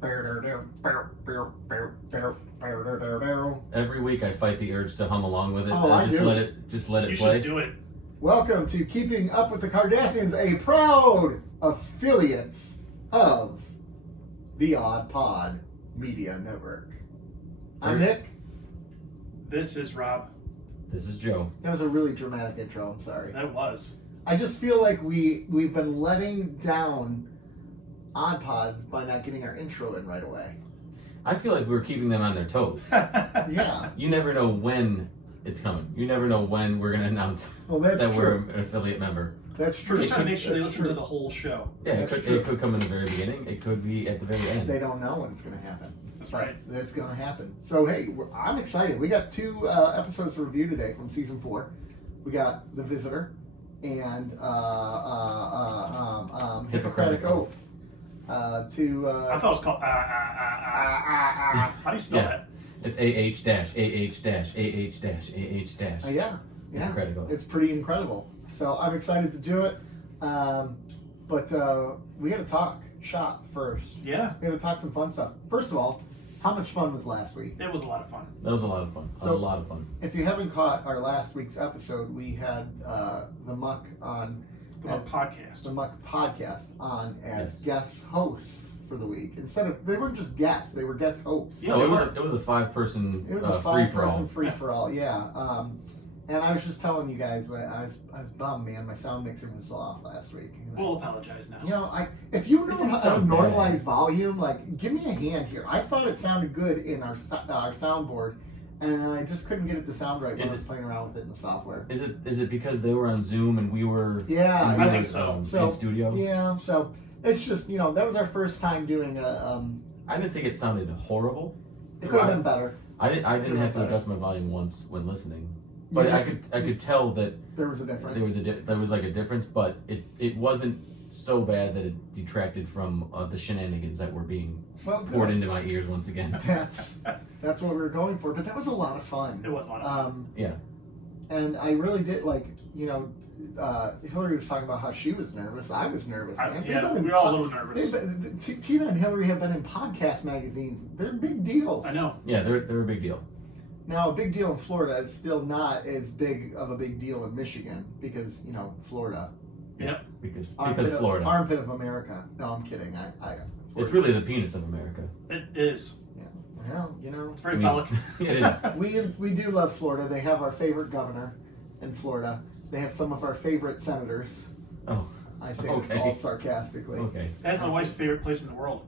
Every week I fight the urge to hum along with it. Just let it play. You should do it. Welcome to Keeping Up with the Cardassians, a proud affiliate of the Odd Pod Media Network. I'm Nick. This is Rob. This is Joe. That was a really dramatic intro, I'm sorry. That was. I just feel like we've been letting down Odd Pods by not getting our intro in right away. I feel like we're keeping them on their toes. Yeah. You never know when it's coming. You never know when we're going to announce that we're an affiliate member. That's true. We're just trying to make sure they listen to the whole show. Yeah, it could come in the very beginning. It could be at the very end. They don't know when it's going to happen. That's right. It's going to happen. So, hey, I'm excited. We got 2 episodes to review today from Season 4. We got The Visitor and Hippocratic Oath. I thought it was called How do you spell that? It's AH-AH-AH-AH-AH-. Yeah. Hippocratic Oath. It's pretty incredible. So I'm excited to do it. But we got to talk shop first. Yeah. We got to talk some fun stuff. First of all, how much fun was last week? It was a lot of fun. That was a lot of fun. So, a lot of fun. If you haven't caught our last week's episode, we had the Muck on. The Muck Podcast. The Muck Podcast on as guest hosts for the week. They weren't just guests; they were guest hosts. Yeah, it was a 5-person. It was a 5-person free for all. Yeah. And I was just telling you guys that I was bummed, man. My sound mixer was off last week. We'll apologize now. You know, if you know how to normalize volume, like, give me a hand here. I thought it sounded good in our soundboard, and I just couldn't get it to sound right when I was playing around with it in the software. Is it because they were on Zoom and we were? Yeah, I think so. In studio. Yeah, so it's just that was our first time doing a. I didn't think it sounded horrible. It could have been better. I didn't have to adjust my volume once when listening. But I could tell that there was a difference. There was like a difference, but it wasn't so bad that it detracted from the shenanigans that were being poured into my ears once again. That's what we were going for, but that was a lot of fun. It was a lot of fun. Yeah. And I really did Hillary was talking about how she was nervous. I was nervous. We were all a little nervous. Tina and Hillary have been in podcast magazines. They're big deals. I know. Yeah, they're a big deal. Now, a big deal in Florida is still not as big of a big deal in Michigan because, Florida. Yep. Because Florida. Armpit of America. No, I'm kidding. It's really the penis of America. It is. Yeah. Well, It's very phallic. It is. We do love Florida. They have our favorite governor in Florida. They have some of our favorite senators. Oh. I say this all sarcastically. Okay. That's my wife's favorite place in the world.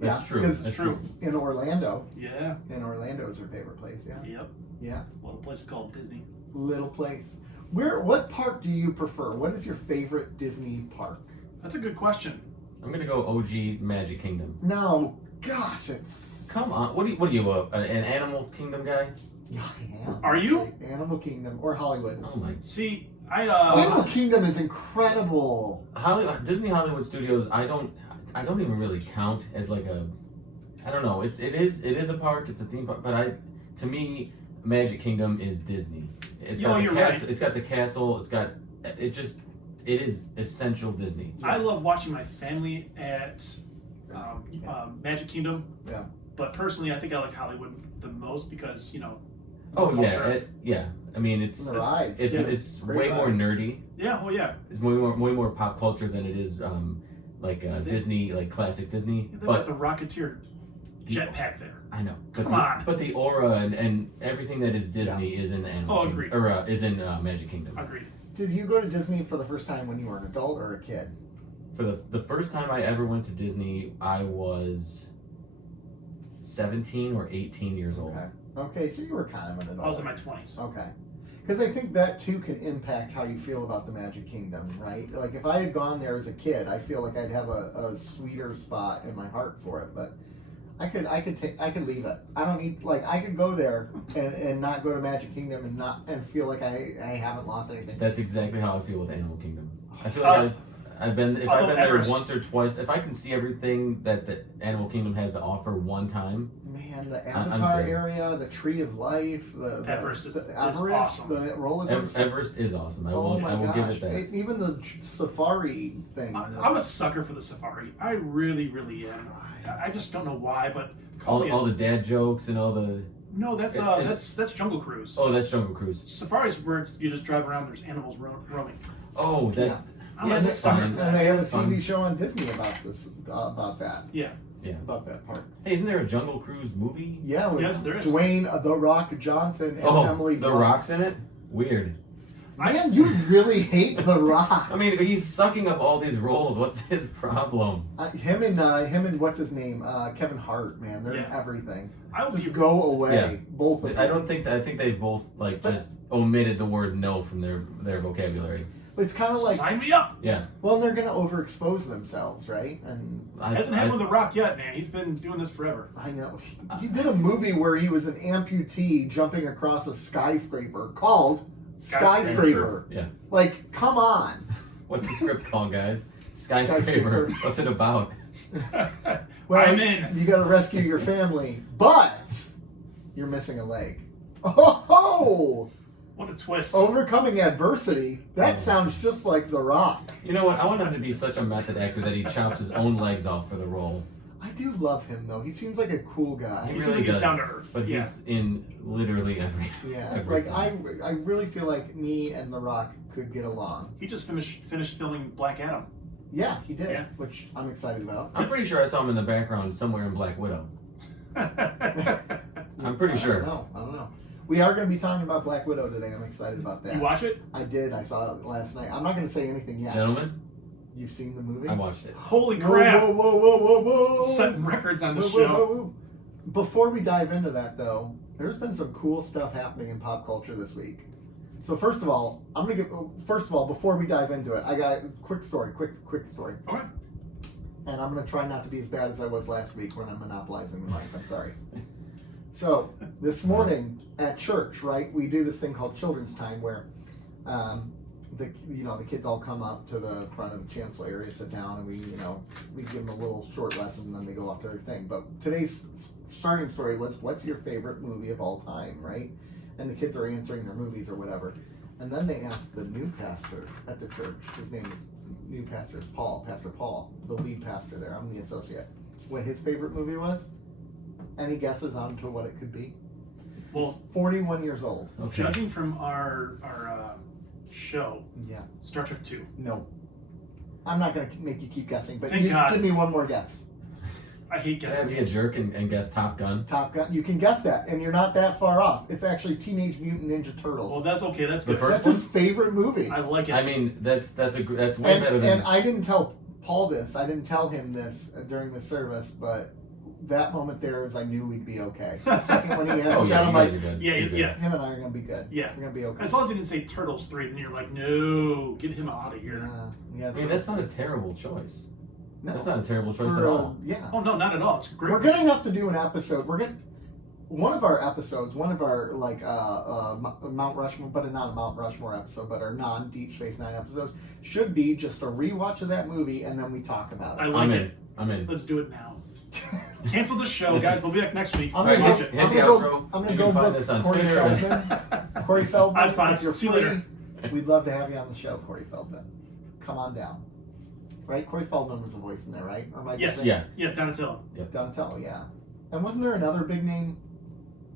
That's true. That's true. In Orlando. Yeah. In Orlando is her favorite place, yeah. Yep. Yeah. Little place called Disney. Little place. What park do you prefer? What is your favorite Disney park? That's a good question. I'm gonna go OG Magic Kingdom. No, gosh, it's... Come on. What are you, an Animal Kingdom guy? Yeah, I am. Are you? Animal Kingdom or Hollywood. Oh my. See, Animal Kingdom is incredible. Disney Hollywood Studios, I don't even really count as like a, I don't know. It is a park. It's a theme park. But to me, Magic Kingdom is Disney. It's got the castle. Right. It's got the castle. It is essential Disney. I love watching my family at Magic Kingdom. Yeah. But personally, I think I like Hollywood the most because Oh yeah. I mean, it's way more nerdy. Yeah. Oh yeah. It's way more pop culture than it is Disney, like classic Disney. They've got the Rocketeer jetpack there. I know. Come on. But the aura and everything that is Disney is in Animal Kingdom. Agreed. Or is in Magic Kingdom. Agreed. Did you go to Disney for the first time when you were an adult or a kid? For the first time I ever went to Disney, I was 17 or 18 years old. Okay, so you were kind of an adult. I was in my 20s. Okay. Because I think that too can impact how you feel about the Magic Kingdom, right? Like if I had gone there as a kid, I feel like I'd have a sweeter spot in my heart for it. But I could leave it. I don't need I could go there and not go to Magic Kingdom and feel like I haven't lost anything. That's exactly how I feel with Animal Kingdom. I feel like I've been there once or twice. If I can see everything that the Animal Kingdom has to offer one time. Man, the Avatar area, the Tree of Life, the Everest is awesome. The roller coaster. Everest is awesome. I will give it that. Even the safari thing. I'm a sucker for the safari. I really, really am. I just don't know why, but all the dad jokes and all the. No, that's Jungle Cruise. Oh, that's Jungle Cruise. Safari's where you just drive around. There's animals roaming. Oh, that. Yeah. That's fine. And they have a Fun. TV show on Disney about this, about that. Yeah. Yeah. About that part. Hey, isn't there a Jungle Cruise movie? Yeah, with Yes, there is. Dwayne The Rock Johnson and Emily The Blunt. Rock's in it? Weird. Man, you really hate The Rock. I mean, he's sucking up all these roles. What's his problem? Him and what's his name? Kevin Hart, man. They're in everything. Just go away. Yeah. Both of them. I think they've both just omitted the word no from their vocabulary. It's kind of like, sign me up. Yeah. well, they're going to overexpose themselves, right? And Hasn't happened with The Rock yet, man. He's been doing this forever. I know. He did a movie where he was an amputee jumping across a skyscraper called Skyscraper. Yeah. Like, come on. What's the script called, guys? Skyscraper. What's it about? Well, I'm in. You got to rescue your family, but you're missing a leg. Oh! What a twist. Overcoming adversity. That sounds just like The Rock. You know what? I want him to be such a method actor that he chops his own legs off for the role. I do love him though. He seems like a cool guy. He seems really like he's does. down to earth. But Yeah. he's in literally every. Yeah, every like time. I really feel like me and The Rock could get along. He just finished filming Black Adam. Yeah, he did, Yeah. which I'm excited about. I'm pretty sure I saw him in the background somewhere in Black Widow. I'm pretty sure. I don't know. We are going to be talking about Black Widow today. I'm excited about that. You watch it? I did. I saw it last night. I'm not going to say anything yet. Gentlemen, You've seen the movie? I watched it. Holy crap! Whoa, whoa, whoa, whoa, whoa! Setting records on the Whoa, show. whoa, whoa, whoa. Before we dive into that, though, there's been some cool stuff happening in pop culture this week. So first of all, before we dive into it, I got a quick story. Quick story. Okay. And I'm going to try not to be as bad as I was last week when I'm monopolizing the mic. I'm sorry. So this morning at church, right, we do this thing called Children's Time where the kids all come up to the front of the chancel area, sit down, and we give them a little short lesson, and then they go off to their thing. But today's starting story was, what's your favorite movie of all time, right? And the kids are answering their movies or whatever. And then they asked the new pastor at the church, his name is new pastor is Paul, Pastor Paul, the lead pastor there, I'm the associate, what his favorite movie was. Any guesses on to what it could be? Well, He's 41 years old. Okay. judging from our show, Yeah. Star Trek 2. No. I'm not going to make you keep guessing, but Thank God. give me one more guess. I hate Can I guessing. be a jerk and guess Top Gun? Top Gun. You can guess that, and you're not that far off. It's actually Teenage Mutant Ninja Turtles. Well, that's okay. That's The good. first That's his favorite movie. I like it. I mean, that's way better than. And I didn't tell Paul this. I didn't tell him this during the service, but that moment there was I knew we'd be okay. The second when he answered Oh yeah, that, you I'm guys like, are good. Yeah, You're good. yeah. him and I are going to be good. Yeah. We're going to be okay. As long as he didn't say Turtles 3, then you're like, no, get him out of here. Yeah. I mean, that's not a terrible choice. No. That's not a terrible choice at For, all. yeah. Oh, no, not at all. It's a great. We're gonna have to do an episode. One of our Mount Rushmore, but not a Mount Rushmore episode, but our non-Deep Space Nine episodes should be just a rewatch of that movie and then we talk about it. I like it. I'm in. Let's do it now. Cancel the show, guys. We'll be back next week. I'm Alright, gonna hit go. the I'm gonna outro. go. I'm You gonna can go find book us on Corey Twitter. Feldman. Corey Feldman, That's fine. if you're See you free, later. we'd love to have you on the show, Corey Feldman. Come on down. Right, Corey Feldman was the voice in there, right? Or am I Yes. just Yeah. Yeah, Donatello. Donatello, yeah. And wasn't there another big name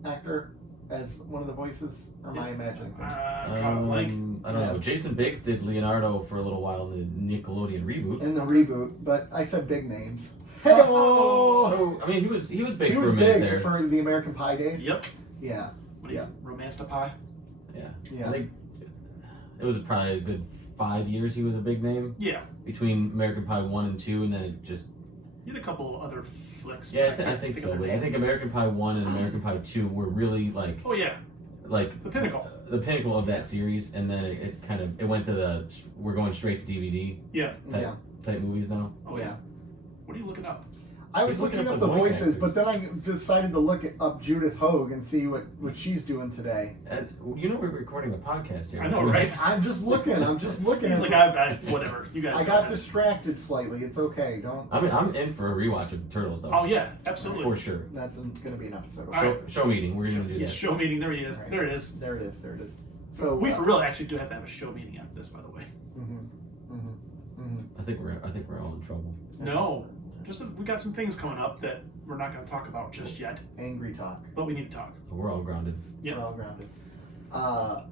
actor as one of the voices? Or am I imagining things? Probably. I don't Yeah. know. Jason Biggs did Leonardo for a little while in the Nickelodeon reboot. In the reboot, but I said big names. Oh, I mean, he was big He for was a minute big there. for the American Pie days. Yep. Yeah, What do you, Yeah. Romance to Pie? Yeah. yeah. I think it was probably a good 5 years he was a big name Yeah. between American Pie 1 and 2, and then it just. You had a couple other flicks. Yeah, but I think so. of But their I name. think American Pie 1 and American Pie 2 were really Oh yeah, like the pinnacle. the pinnacle of that series, and then it went to we're going straight to DVD Yeah. Yeah. type movies now. Oh yeah. What are you looking up? I was He's looking looking up up the the voice voices, actors. but then I decided to look up Judith Hogue and see what she's doing today. And you know we're recording a podcast here. I know, right? I'm just looking. He's like, I whatever. You guys. I go got ahead. distracted slightly. It's okay. Don't. I mean, I'm in for a rewatch of Turtles though. Oh yeah, absolutely. For sure. That's going to be an episode. All right. Show meeting. We're gonna do Yeah, that. show meeting. There he is. Right. There it is. There it is. There it is. So We for real actually do have to have a show meeting after this, by the way. I I think we're all in trouble. No, we got some things coming up that we're not going to talk about just yet. Angry talk. But we need to talk. We're all grounded. Yeah. We're all grounded. I'm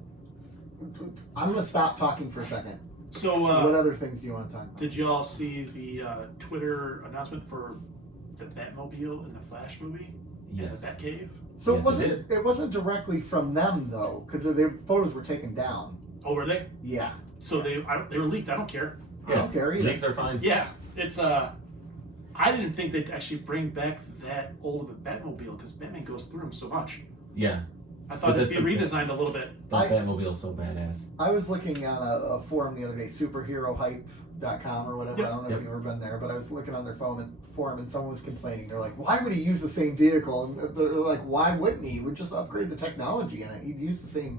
going to stop talking for a second. So, what other things do you want to talk about? Did you all see the Twitter announcement for the Batmobile in the Flash movie? Yes. The Batcave? So Yes, it wasn't directly from them though, because their photos were taken down. Oh, were they? Yeah. So they were leaked. I don't care. I don't care either. Leaks are fine. Yeah, it's I didn't think they'd actually bring back that old of a Batmobile because Batman goes through them so much. Yeah. I thought it'd be redesigned a little bit. That Batmobile's so badass. I was looking on a forum the other day, superherohype.com or whatever. Yep. I don't know if you've ever been there, but I was looking on their forum and someone was complaining. They're like, why would he use the same vehicle? And they're like, why wouldn't he? He would just upgrade the technology in it. He'd use the same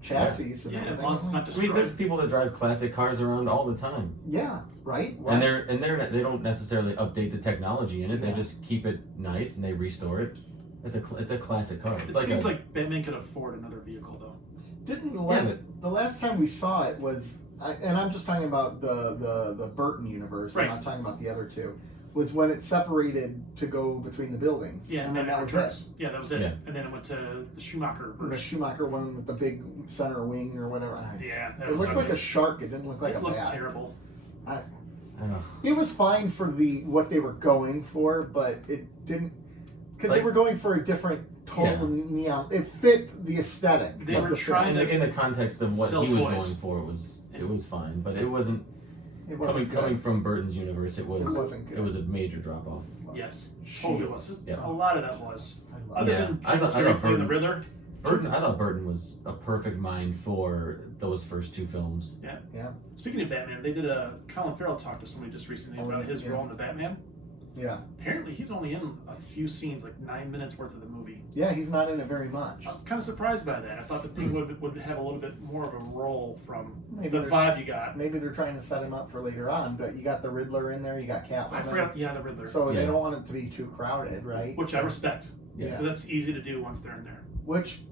chassis. And Yeah, as everything. long as it's not I destroyed. mean, there's people that drive classic cars around all the time. Yeah, right? And they don't necessarily update the technology in it. Yeah. They just keep it nice and they restore it. It's a classic car. It seems like Batman could afford another vehicle though. Didn't the last time we saw it was, and I'm just talking about the Burton universe. Right. I'm not talking about the other two. Was when it separated to go between the buildings. Yeah, and then that was it. Yeah, that was it. Yeah. And then it went to the Schumacher The version. Schumacher one with the big center wing or whatever. Yeah, that It was looked like ugly. a shark. It didn't look like It a looked bat. terrible. It was fine for what they were going for, but it didn't, because they Like- were going for a different total neon. It fit the aesthetic. They of were the trying film. to in the context of what sell he was toys. going for, it was fine, but it wasn't It wasn't coming good. from Burton's universe. It wasn't good. It was a major drop off. Yes, Shield. totally was. Yeah. A lot of that was. I love Other Yeah. than I Jim thought Carrey playing the Burton- Riddler. I thought Burton was a perfect mind for those first two films. Speaking of Batman, they did Colin Farrell talked to somebody just recently about his role in the Batman. Yeah. Apparently, he's only in a few scenes, like 9 minutes worth of the movie. Yeah, he's not in it very much. I'm kind of surprised by that. I thought the Penguin would have a little bit more of a role from Maybe the they're- vibe you got. Maybe they're trying to set him up for later on, but you got the Riddler in there, you got Catwoman. I forgot. Yeah, the Riddler, So they Yeah. don't want it to be too crowded, right? which I respect. Yeah. 'Cause that's easy to do once they're in there. Which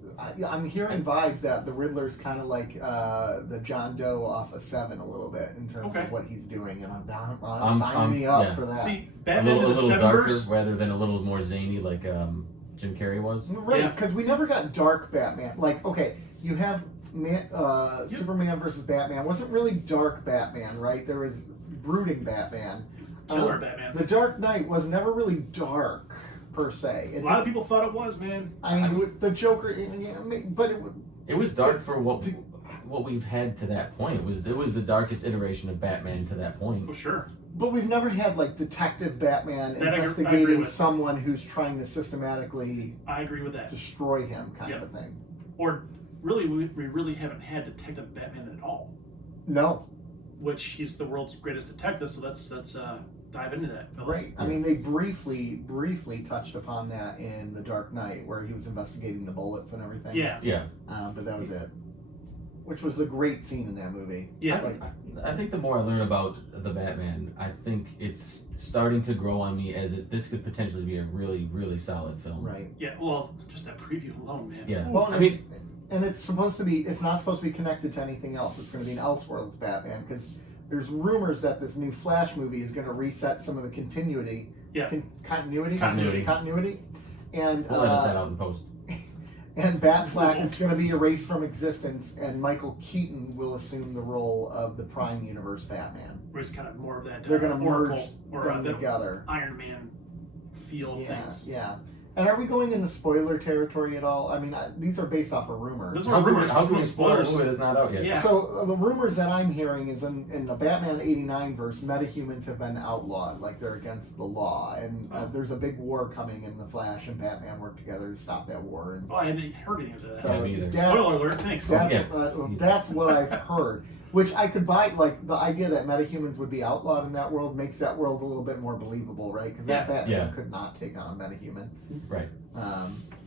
I'm hearing vibes that the Riddler's kind of like the John Doe off of Seven a little bit in terms Okay. of what he's doing, and I'm I'm- signing me up yeah. for that. See, A Batman in the little darker Sevenverse. rather than a little more zany like Jim Carrey was. Right, Yeah. because we never got dark Batman. Like, okay, you have Superman versus Batman. It wasn't really dark Batman, right? There was brooding Batman. Killer Batman. The Dark Knight was never really dark per se. A lot of people thought it was, man. I mean, with the Joker, but It was dark for what we've had to that point. It was the darkest iteration of Batman to that point. For sure. But we've never had like Detective Batman That I agree investigating with. someone who's trying to systematically I agree with that. destroy him, kind Yep. of a thing. Or really, we really haven't had Detective Batman at all. No, Which he's the world's greatest detective. So let's dive into that, fellas. right? I mean, they briefly touched upon that in The Dark Knight, where he was investigating the bullets and everything. Yeah. Yeah. But that was it. Which was a great scene in that movie. Yeah. I think the more I learn about the Batman, I think it's starting to grow on me as this could potentially be a really, really solid film. Right. Yeah. Well, just that preview alone, man. Yeah. Well, I mean, it's supposed to be. It's not supposed to be connected to anything else. It's going to be an Elseworlds Batman because there's rumors that this new Flash movie is going to reset some of the continuity. Yeah. Continuity. And we'll edit that out in post. and Batfleck is going to be erased from existence, and Michael Keaton will assume the role of the Prime Universe Batman. Where it's kind of more of that. They're going to merge Oracle or them the together. Iron Man feel of things. Yeah. And are we going into spoiler territory at all? I mean, these are based off of rumors. Those are rumors. How There's can no we spoil a spoilers. movie that's not out yet? Yeah. So the rumors that I'm hearing is in the Batman '89 verse, metahumans have been outlawed, like they're against the law, and there's a big war coming, and the Flash and Batman work together to stop that war. And Oh, I hadn't heard any of that. so me either. Spoiler alert. Thanks. that's what I've heard. Which I could buy, like the idea that metahumans would be outlawed in that world makes that world a little bit more believable, right? Because that Batman could not take on a metahuman. Right.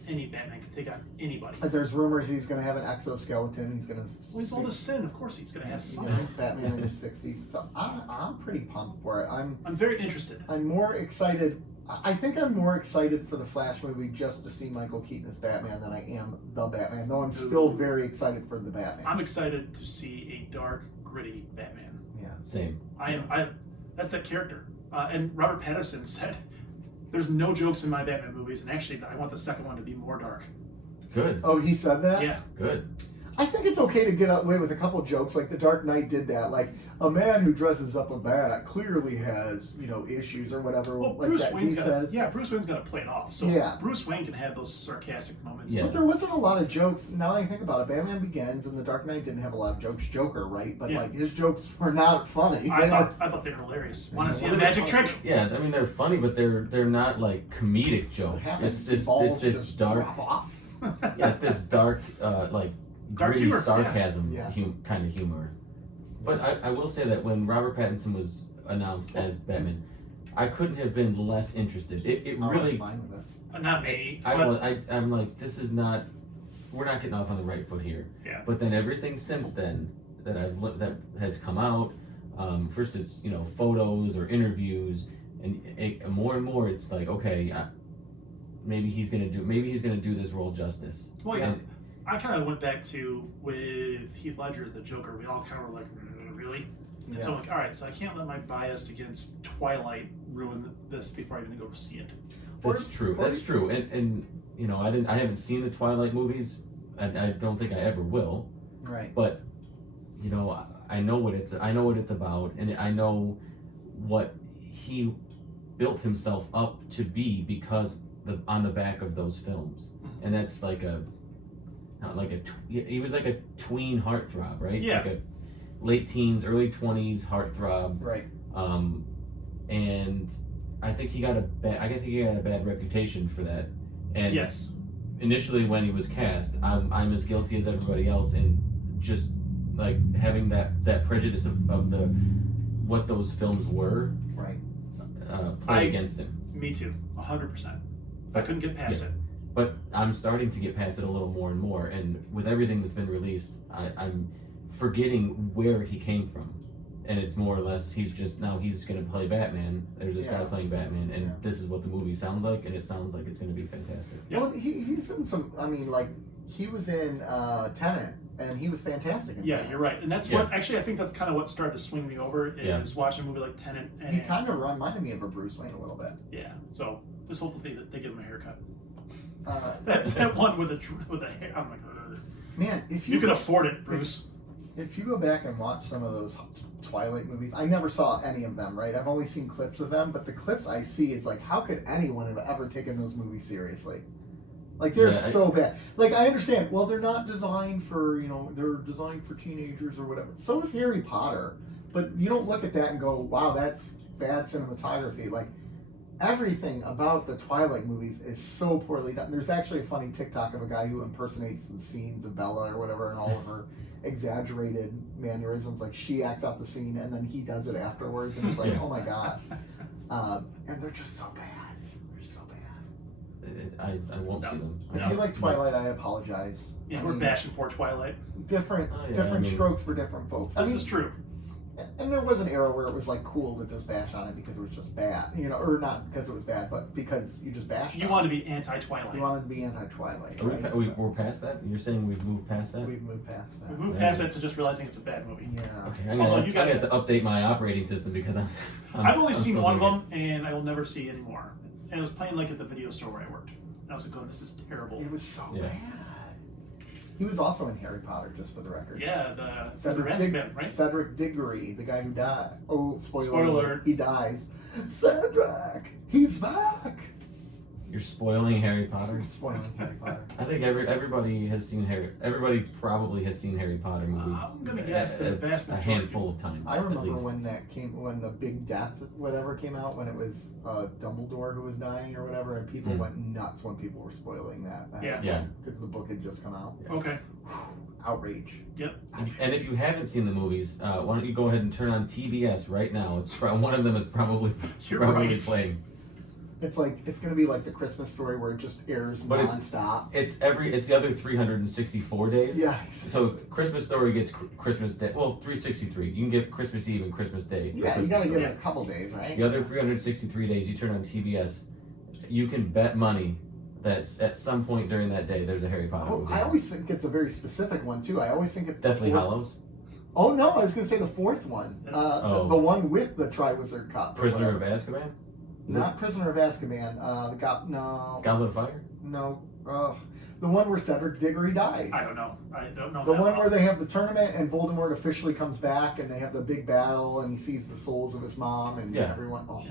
Any Batman can take on anybody. There's rumors he's going to have an exoskeleton. He's going to. Well, he's old as sin. Of course, he's going to have You something. know, Batman in his 60s. So I'm pretty pumped for it. I'm very interested. I'm more excited. I think I'm more excited for the Flash movie just to see Michael Keaton as Batman than I am the Batman. Though I'm still very excited for the Batman. I'm excited to see a dark, gritty Batman. Yeah. Same. That's that character. And Robert Pattinson said, "There's no jokes in my Batman movies, and actually, I want the second one to be more dark." Good. Oh, he said that? Yeah. Good. I think it's okay to get away with a couple jokes, like The Dark Knight did that. Like, a man who dresses up a bat clearly has, issues or whatever. Well, like Bruce that Wayne's he says. Bruce Wayne's got to play it off. So Yeah. Bruce Wayne can have those sarcastic moments. Yeah. But there wasn't a lot of jokes. Now that I think about it, Batman Begins and The Dark Knight didn't have a lot of jokes. Joker, right? But Yeah. like his jokes were not funny. I thought they were hilarious. Want to see a magic trick? Yeah, I mean they're funny, but they're not like comedic jokes. It's this dark. Drop off. Yeah, it's this dark, like Dark gritty humor, sarcasm yeah. kind of humor. But I will say that when Robert Pattinson was announced as Batman, I couldn't have been less interested. It I was really. fine with it. Not me. I'm like, this is not. We're not getting off on the right foot here. Yeah. But then everything since then that that has come out, first it's photos or interviews, and more and more it's like, okay, maybe he's gonna do this role justice. Well, yeah. And, I kind of went back to with Heath Ledger as the Joker. We all kind of were like, really? And Yeah. so I'm like, all right, so I can't let my bias against Twilight ruin this before I even go see it. That's true. That's true. And I haven't seen the Twilight movies, and I don't think I ever will. Right. But I know what it's about, and I know what he built himself up to be because on the back of those films, and that's like he was like a tween heartthrob, right? Yeah. Like a late teens, early 20s heartthrob. Right. And I think he got a bad reputation for that. And Yes. initially when he was cast, I'm as guilty as everybody else in just like having that prejudice of the what those films were Right. play against him. Me too, 100%. I couldn't get past it. But I'm starting to get past it a little more and more, and with everything that's been released, I'm forgetting where he came from. And it's more or less he's going to play Batman. There's this guy playing Batman, and this is what the movie sounds like, and it sounds like it's going to be fantastic. Yeah. Well, he's in some. I mean, like he was in Tenet, and he was fantastic in Yeah, Tenet. you're right. And that's what, actually, I think that's kind of what started to swing me over is watching a movie like Tenet. And, He kind of reminded me of a Bruce Wayne a little bit. Yeah, so just hope that they give him a haircut. Uh, That one with a hair, I'm like, ugh. Man, if You can afford it, Bruce. If you go back and watch some of those Twilight movies, I never saw any of them, right? I've only seen clips of them, but the clips I see is like, how could anyone have ever taken those movies seriously? Like, they're so bad. Like, I understand, well, they're not designed for, they're designed for teenagers or whatever. So is Harry Potter. But you don't look at that and go, wow, that's bad cinematography. Like, everything about the Twilight movies is so poorly done. There's actually a funny TikTok of a guy who impersonates the scenes of Bella or whatever and all of her exaggerated mannerisms. Like, she acts out the scene and then he does it afterwards, and it's like, oh my god. And they're just so bad. They're so bad. I won't see them. If you like Twilight, I apologize. Yeah, I we're mean, bation poor Twilight. different strokes for different folks. This is true. And there was an era where it was like cool to just bash on it because it was just bad, or not because it was bad, but because you just bashed. You wanted to be anti-Twilight. You wanted to be anti-Twilight. Right? We're past that? You're saying we've moved past that? We've moved past that. We moved past that to just realizing it's a bad movie. Yeah. Okay, I'm gonna have to update my operating system because I've only seen one of them, and I will never see any more. And it was playing like at the video store where I worked. And I was like, going, this is terrible. It was so bad. He was also in Harry Potter, just for the record. Yeah, the Cedric right? Cedric Diggory, the guy who died. Oh, spoiler alert. He dies. Cedric! He's back! You're spoiling Harry Potter? Spoiling Harry Potter. I think everybody has seen Everybody probably has seen Harry Potter movies. I'm gonna guess the vast a majority. handful of times. I remember at least. when the Big Death whatever came out, when it was Dumbledore who was dying or whatever, and people went nuts when people were spoiling that. Yeah. Because the book had just come out. Okay. Outrage. Yep. And if you haven't seen the movies, why don't you go ahead and turn on TBS right now? It's one of them is probably playing. It's gonna be like the Christmas Story where it just airs nonstop. It's the other 364 days. Yeah. So Christmas Story gets Christmas Day. Well, 363. You can get Christmas Eve and Christmas Day. Yeah, you gotta give it a couple days, right? The other 363 days, you turn on TBS. You can bet money that at some point during that day, there's a Harry Potter movie. I always think it's a very specific one too. I always think it's Deathly Hallows. Oh no, I was gonna say the fourth one. The one with the Triwizard Cup. Prisoner of Azkaban? Not Prisoner of Azkaban. Goblet of Fire? No. The one where Cedric Diggory dies. I don't know. The one where they have the tournament and Voldemort officially comes back and they have the big battle and he sees the souls of his mom and everyone. Oh,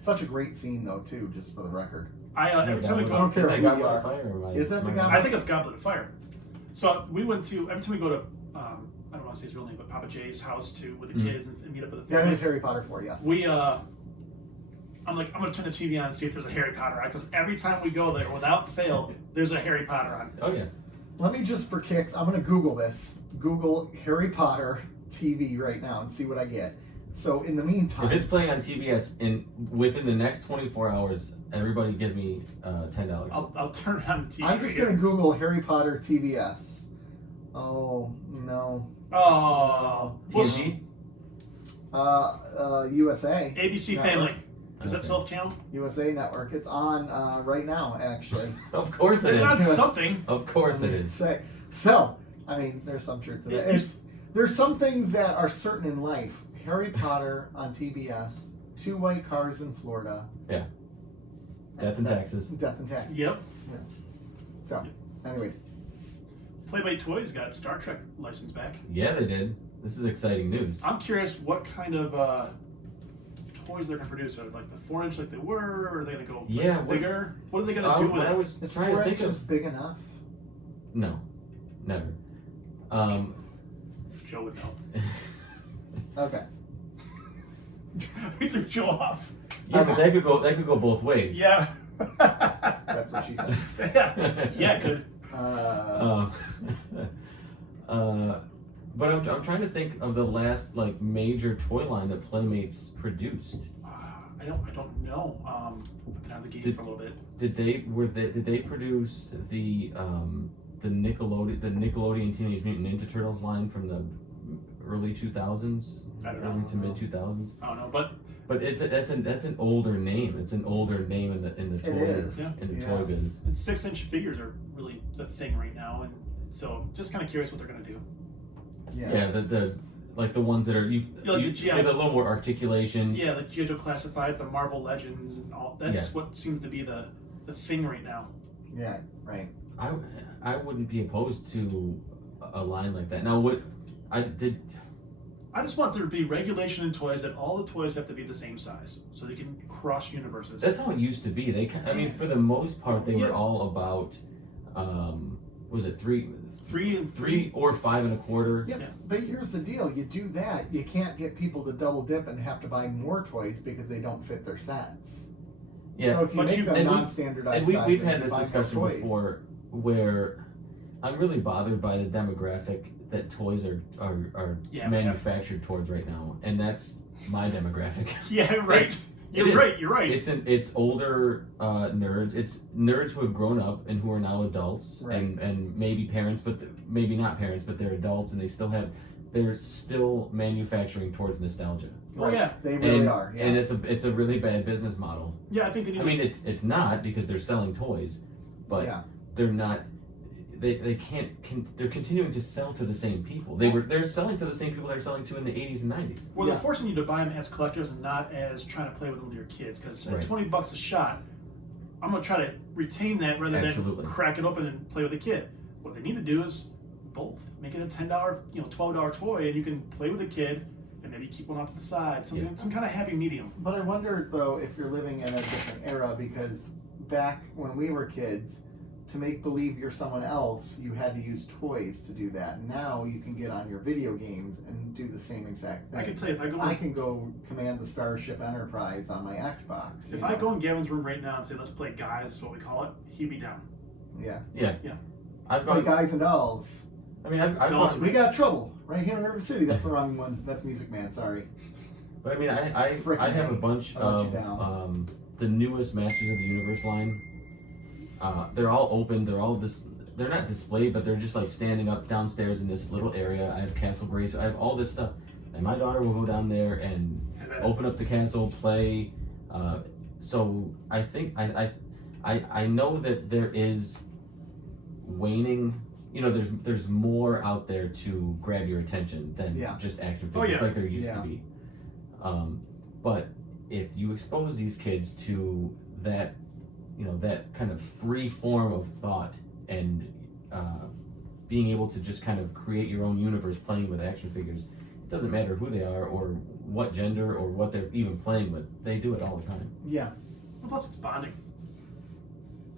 such a great scene though too, just for the record. Every time we go, I don't care who you Goblet are. of Fire? Is that the Goblet? I think it's Goblet of Fire. So we went to every time we go to I don't want to say his real name, but Papa Jay's house too with the kids and meet up with the family. That is Harry Potter 4, yes. I'm like, I'm gonna turn the TV on and see if there's a Harry Potter on, because every time we go there, without fail, there's a Harry Potter on. Oh yeah. Let me just for kicks, I'm gonna Google this. Google Harry Potter TV right now and see what I get. So in the meantime, if it's playing on TBS within the next 24 hours, everybody give me $10. I'll turn it on the TV. I'm just gonna Google Harry Potter TBS. Oh no. Oh. TNG? USA. ABC Network. Family. Is that Okay. Self Channel? USA Network. It's on right now, actually. Of course it It's is. on Yes. something. Of course it is. So, I mean, there's some truth to that. There's some things that are certain in life. Harry Potter on TBS, 2 White Cars in Florida. Yeah. Death in Texas. Death in Texas. Yep. Yeah. So, anyways. Playmate Toys got Star Trek license back. Yeah, they did. This is exciting news. I'm curious what kind of toys they're gonna produce. Are they like the 4-inch like they were, or are they gonna go bigger? What are they gonna do with I it? was Is trying to 4 think inches of. big enough? No, never. Joe would know. Okay. We threw Joe off. Yeah, but that could go both ways. Yeah. That's what she said. Yeah, it could. But I'm trying to think of the last like major toy line that Playmates produced. I don't know. I've been out of the game for a little bit. Did they produce the Nickelodeon Teenage Mutant Ninja Turtles line from the early 2000s, I don't know. early to mid 2000s? I don't know, but that's an older name. It's an older name in the toy is. toy biz. 6-inch figures are really the thing right now, and so just kind of curious what they're gonna do. Yeah. The like the ones that are with a little more articulation. Yeah, like G.I. Joe Classifieds, the Marvel Legends, and all. That's what seems to be the thing right now. Yeah, right. I wouldn't be opposed to a line like that. Now, I just want there to be regulation in toys that all the toys have to be the same size, so they can cross universes. That's how it used to be. I mean, for the most part, they were all about. Was it 3 or 5 1/4? Yeah, but here's the deal: you do that, you can't get people to double dip and have to buy more toys because they don't fit their sets. Yeah, So if you make them non-standardized and sizes, we've had you this buy more discussion toys. before, where I'm really bothered by the demographic that toys are manufactured towards right now, and that's my demographic. Yeah, right. You're right. It's older nerds. It's nerds who have grown up and who are now adults, Right. and maybe parents, but maybe not parents, but they're adults, and they're still manufacturing towards nostalgia. Oh yeah, They really are. Yeah. And it's a really bad business model. yeah. I think they need. I mean, it's not, because they're selling toys, but they're not. They can't. They're continuing to sell to the same people. They're selling to the same people they're selling to in the 80s and 90s. Well, they're forcing you to buy them as collectors and not as trying to play with them with your kids. Because at Right. $20 a shot, I'm gonna try to retain that rather Absolutely. than crack it open and play with a kid. What they need to do is both. Make it a $10, $12 toy, and you can play with a kid and maybe keep one off to the side. Some kind of happy medium. But I wonder though if you're living in a different era, because back when we were kids, to make believe you're someone else, you had to use toys to do that. Now you can get on your video games and do the same exact thing. I can tell you, if I can go command the Starship Enterprise on my Xbox. If I go in Gavin's room right now and say, let's play Guys, is what we call it, he'd be down. Yeah. I've Play gone. Guys and Dolls. I mean, I've Dolls. gone. We got trouble right here in River City. That's the wrong one. That's Music Man. Sorry. But I mean, I have a bunch I'll let you of the newest Masters of the Universe line. They're all open. They're not displayed, but they're just like standing up downstairs in this little area. I have Castle Grace. I have all this stuff, and my daughter will go down there and open up the castle, play. So I think I know that there is waning there's more out there to grab your attention than just action figures like there used to be. But if you expose these kids to that, that kind of free form of thought and being able to just kind of create your own universe playing with action figures, it doesn't matter who they are or what gender or what they're even playing with. They do it all the time. Yeah. Well, plus it's bonding.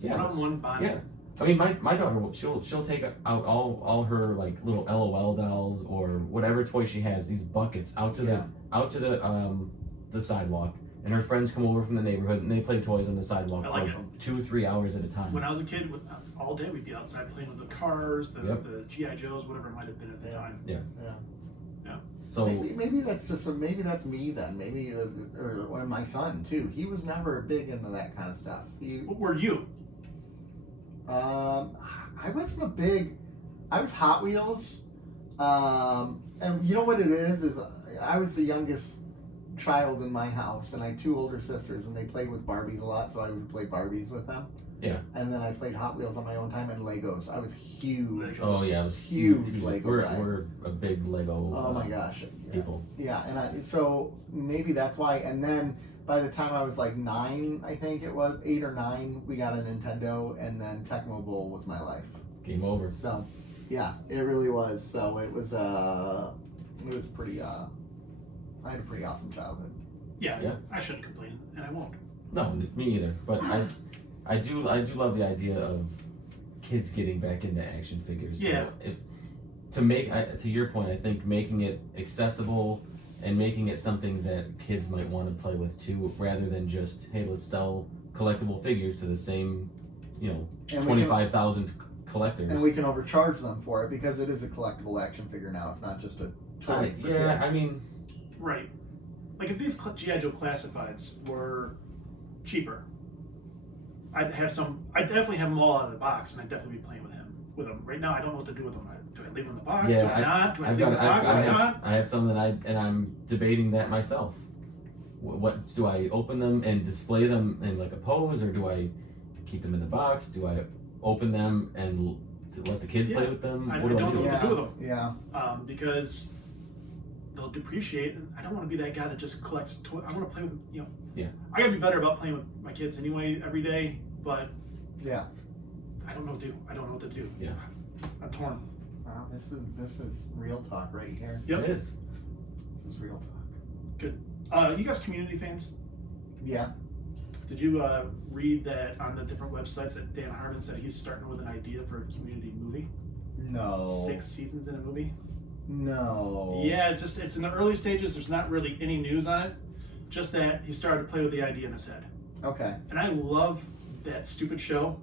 Yeah. One-on-one bonding. Yeah. I mean, my daughter, she'll take out all her like little LOL dolls or whatever toy she has, these buckets out to the sidewalk, and her friends come over from the neighborhood and they play toys on the sidewalk for 2 or 3 hours at a time. When I was a kid, all day we'd be outside playing with the cars, the GI Joes, whatever it might have been at the time. Yeah. So maybe that's that's me then. Maybe or my son too. He was never big into that kind of stuff. What were you? I wasn't a big. I was Hot Wheels, and you know what it is I was the youngest child in my house, and I had 2 older sisters, and they played with Barbies a lot, so I would play Barbies with them. Yeah. And then I played Hot Wheels on my own time and Legos. I was huge. Oh yeah, I was huge Lego guy. We're a big Lego. Oh my gosh. People. Yeah, and so maybe that's why. And then by the time I was like 9, I think it was 8 or 9, we got a Nintendo, and then Tecmo Bowl was my life. Game over. So, yeah, it really was. So it was pretty. I had a pretty awesome childhood. Yeah. I shouldn't complain, and I won't. No, me either. But I do love the idea of kids getting back into action figures. Yeah. So to your point, I think making it accessible and making it something that kids might want to play with too, rather than just, hey, let's sell collectible figures to the same, 25,000 collectors. And we can overcharge them for it because it is a collectible action figure now. It's not just a toy for kids. I mean... Right. Like if these G.I. Joe classifieds were cheaper, I'd definitely have them all out of the box, and I'd definitely be playing with them. Right now, I don't know what to do with them. Do I leave them in the box? Yeah, do I not? Do I leave them in the box? Do I not? I have some and I'm debating that myself. What do I open them and display them in like a pose, or do I keep them in the box? Do I open them and let the kids play with them? I don't know what to do with them. Yeah. Because they'll depreciate, and I don't want to be that guy that just collects toys. I want to play with them. Yeah. I gotta be better about playing with my kids anyway every day, but yeah, I don't know what to do. Yeah. I'm torn. Wow, this is real talk right here. Yep. It is. This is real talk. Good. You guys Community fans? Yeah. Did you read that on the different websites that Dan Harmon said he's starting with an idea for a Community movie? No. 6 seasons in a movie? No. Yeah, it's in the early stages. There's not really any news on it. Just that he started to play with the idea in his head. Okay. And I love that stupid show.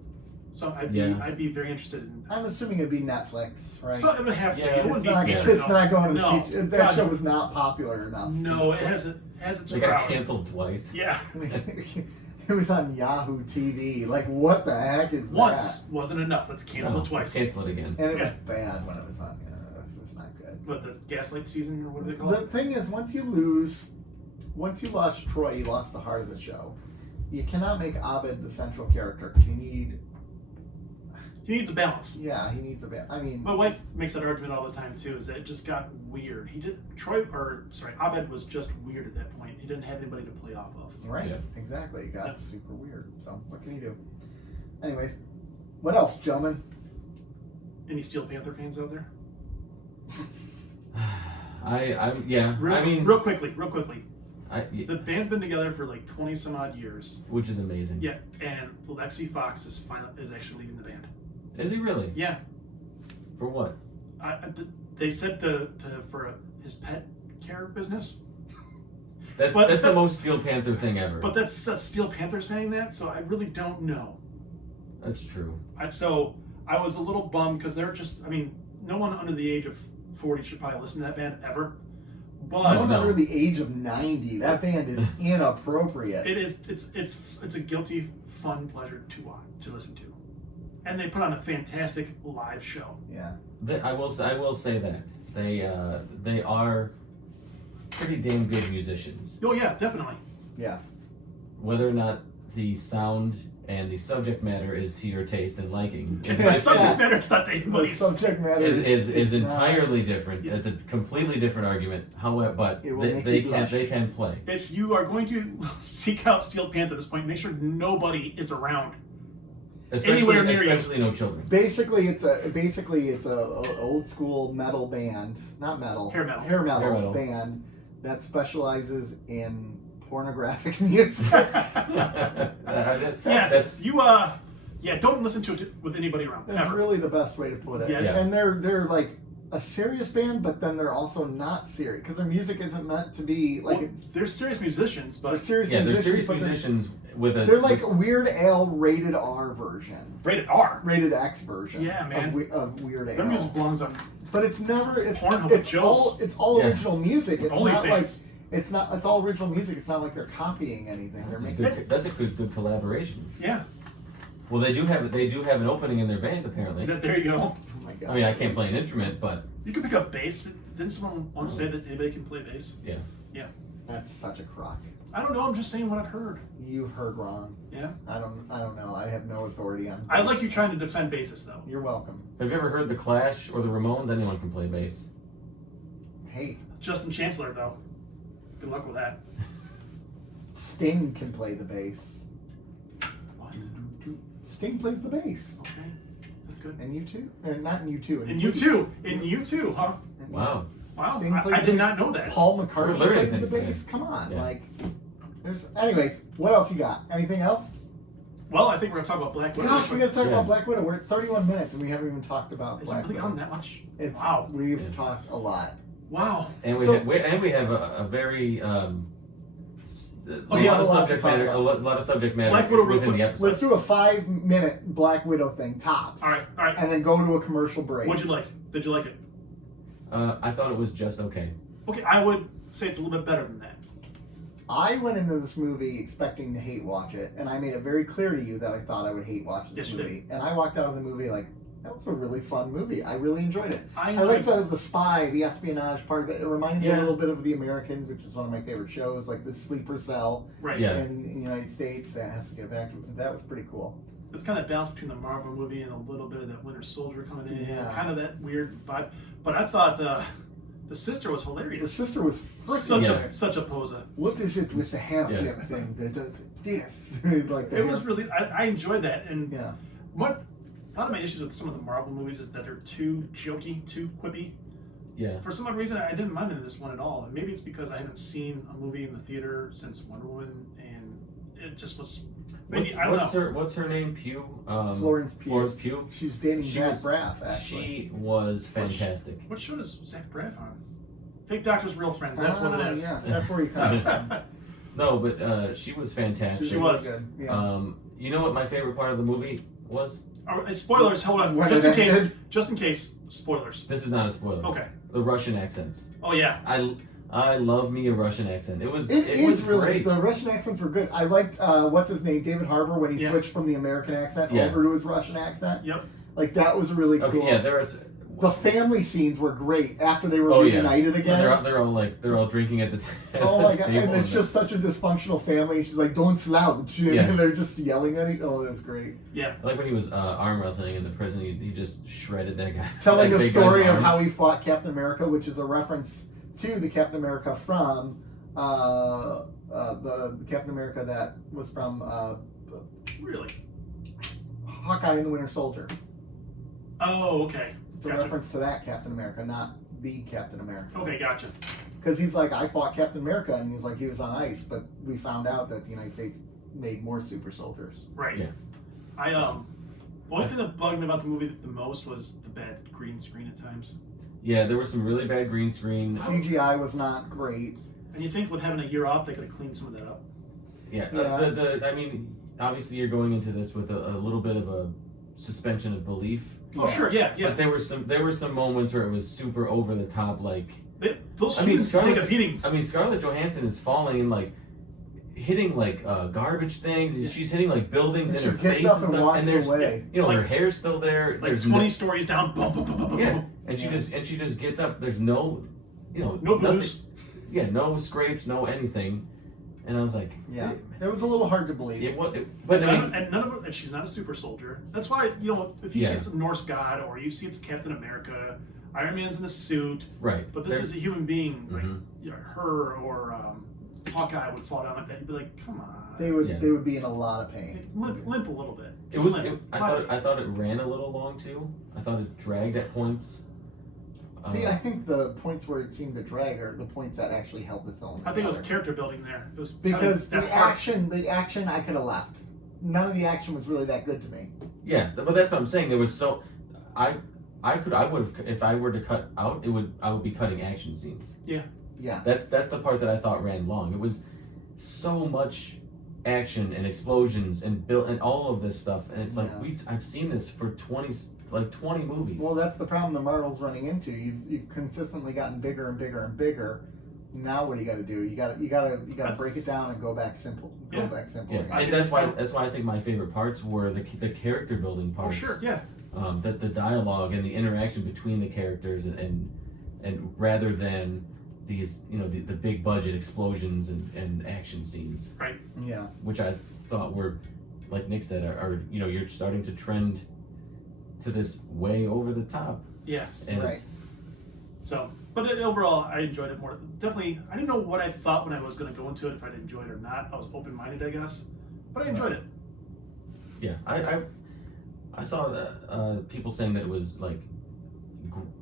So I'd be very interested in. I'm assuming it'd be Netflix, right? So it would have to be. It wouldn't be featured. It's not going to no, the feature. That show was not popular enough. No, it has its They got canceled twice. Yeah. It was on Yahoo TV. Like, what the heck is Once wasn't enough. Let's cancel it twice. Cancel it again. And it was bad when it was on. It was not good. What, the Gaslight season, or what do they call The it? thing is, once you lost Troy, you lost the heart of the show. You cannot make Abed the central character because he needs a balance. Yeah, he needs a balance. I mean, my wife makes that argument all the time too. Is that it just got weird? Abed was just weird at that point. He didn't have anybody to play off of. Right. Yeah. Exactly. It got super weird. So what can you do? Anyways, what else, gentlemen? Any Steel Panther fans out there? Real quickly. The band's been together for like 20 some odd years. Which is amazing. Yeah, and Lexi Fox is actually leaving the band. Is he really? Yeah. For what? They said for his pet care business. That's the most Steel Panther thing ever. But that's Steel Panther saying that, so I really don't know. That's true. So I was a little bummed because they're just. I mean, no one under the age of 40 should probably listen to that band ever. But no one under the age of 90. That band is inappropriate. It is. It's a guilty, fun pleasure to listen to, and they put on a fantastic live show. Yeah. I will say that they are pretty damn good musicians. Oh yeah, definitely. Yeah. Whether or not the sound and the subject matter is to your taste and liking. The subject matter is not the The movies. subject matter is not- entirely different. Yeah. It's a completely different argument. However, but It will make they you can blush. they can play. If you are going to seek out Steel Panther at this point, make sure nobody is around. Anywhere near you. Especially no children. Basically, it's a old school metal band, not metal, Hair metal. Hair metal. band that specializes in pornographic music. That's don't listen to it with anybody around. That's ever. really the best way to put it. Yes. And they're like a serious band, but then they're also not serious because their music isn't meant to be like Well, they're serious musicians, they're but serious they're musicians. serious but musicians with a. They're like Weird Al rated R version, rated R. rated X version. Yeah, man. Of Weird Their Al. music belongs on. But it's never. It's Pornhub it's Joe's. all Yeah. original music. It's Only not things. like it's not. It's all original music. It's not like they're copying anything. They're making. That's a good collaboration. Yeah, Well, they do have an opening in their band apparently. there you go. Oh my god. I mean, I can't play an instrument, but You can pick up bass. Didn't someone once say that anybody can play bass? That's such a crock. I don't know. I'm just saying what I've heard. You've heard wrong. Yeah. I don't know. I have no authority on. I like you trying to defend bassists, though. You're welcome. have you ever heard the Clash or the Ramones? Anyone can play bass. Hey, Justin Chancellor, though. Good luck with that. Sting can play the bass. What? Sting plays the bass. Okay, that's good. And you too? Or not in you too. And you too. And you too, huh? Wow. Wow. Sting plays I the did bass. not know that. Paul We're McCartney learning plays the things bass. today. Come on, Yeah. like there's. Anyways, what else you got? Anything else? Well, I think we're gonna talk about Black Widow. Gosh, we got to talk Yeah. about Black Widow. We're at 31 minutes and we haven't even talked about Is it Black really Widow. on that much? It's, Wow. We've Yeah. talked a lot. Wow. And we So- have a very a Okay, lot of a lot to subject talk matter. about. A lot of subject matter Black Widow real within the quick. episode. Let's do a 5-minute Black Widow thing, tops. All right. And then go to a commercial break. What'd you like? Did you like it? I thought it was just okay. Okay, I would say it's a little bit better than that. I went into this movie expecting to hate watch it, and I made it very clear to you that I thought I would hate watch this Yes, you movie. And I walked out of the movie like, that was a really fun movie. I really enjoyed it. I I liked enjoyed the spy, the espionage part of it. It reminded me Yeah. a little bit of The Americans, which is one of my favorite shows, like the sleeper cell Right. Yeah. in the United States. That has to get back to that was pretty cool. It's kind of balance between the Marvel movie and a little bit of that Winter Soldier coming in. Yeah. Kind of that weird vibe. But I thought the sister was The hilarious. sister was freaking Such a poser. What is it with the half Yeah. lip thing? This like the It was hair- really. I enjoyed that. And yeah. what a lot of my issues with some of the Marvel movies is that they're too jokey, too quippy. Yeah. For some odd reason, I didn't mind it in this one at all. And maybe it's because I haven't seen a movie in the theater since Wonder Woman, and it just was. Maybe I don't know. What's her name? Pugh. Florence Pugh. Florence Pugh. She's dating She Zach was- Braff, actually. She was fantastic. What show does Zach Braff on? Fake Doctors, Real Friends. That's what it is. Yes, that's where he comes from. No, but she was fantastic. She was. Really good. Yeah. You know what my favorite part of the movie was? Spoilers. Hold on. When Just it in case. ended? Just in case. Spoilers. This is not a spoiler. Okay. The Russian accents. Oh yeah. I love me a Russian accent. It was It was is really great. the Russian accents were good. I liked what's his name, David Harbour, when he Yeah. switched from the American accent Yeah. over to his Russian accent. Yep. Like that was really Okay, cool. yeah, there was. The family scenes were great after they were Oh, yeah. reunited When again. they're all drinking at the Oh my god! table And it's just such a dysfunctional family. And she's like, "Don't slouch," and Yeah. they're just yelling at each. Oh, that's great. Yeah. like when he was arm wrestling in the prison. He just shredded that guy. Telling that the big story guy's of arm. how he fought Captain America, which is a reference to the Captain America from the Captain America that was from Really. Hawkeye and the Winter Soldier. Oh, okay. It's a Gotcha. reference to that Captain America, not the Captain America. Okay, gotcha. Because he's like, I fought Captain America, and he was like, he was on ice, but we found out that the United States made more super soldiers. Right. Yeah. The only thing that bugged me about the movie the most was the bad green screen at times. Yeah, there was some really bad green screen. CGI was not great. And you think with having a year off, they could have cleaned some of that up. Yeah, Yeah. I mean, obviously you're going into this with a little bit of a suspension of belief. Oh, sure, yeah. But there were some moments where it was super over the top, like. Those I mean, students can take a beating. I mean, Scarlett Johansson is falling and like hitting like garbage things. Yeah. She's hitting like buildings And in she her gets face up and and stuff. walks And there's, away. you know, her Like- hair's still there. Like There's 20 stories down. Boom, boom, boom, boom, boom, yeah, boom. and she Yeah. just gets up. There's no, you know, No nothing- booze. Yeah, no scrapes, no anything, and I was like, Yeah, it was a little hard to believe. But I mean, and none of it, and she's not a super soldier. That's why, you know, if you see it's a Norse god, or you see it's Captain America, Iron Man's in a suit, right? But this is a human being, like Mm-hmm. you know, her or Hawkeye would fall down like that. You'd be like, come on. They would be in a lot of pain. Limp a little bit. I thought it ran a little long too. I thought it dragged at points. See, I think the points where it seemed to drag are the points that actually held the film together. I think it was character building there. It was because the action I could have left. None of the action was really that good to me. Yeah, but that's what I'm saying. There was so I would have, if I were to cut out, I would be cutting action scenes. Yeah. Yeah. That's the part that I thought ran long. It was so much action and explosions and all of this stuff, and it's like I've seen this for 20 movies. Well, that's the problem the Marvel's running into. You've consistently gotten bigger and bigger and bigger. Now what do you got to do? You got to break it down and go back simple. Go back simple. Yeah, Again. that's why I think my favorite parts were the character building parts. Oh sure, yeah. The dialogue and the interaction between the characters and rather than these, you know, the big budget explosions and action scenes. Right. Yeah. Which I thought were, like Nick said, are you know, you're starting to trend to this way over the top. Yes. And right. So, but overall, I enjoyed it more. Definitely, I didn't know what I thought when I was going to go into it, if I'd enjoy it or not. I was open-minded, I guess. But I enjoyed it. Yeah, I saw people saying that it was like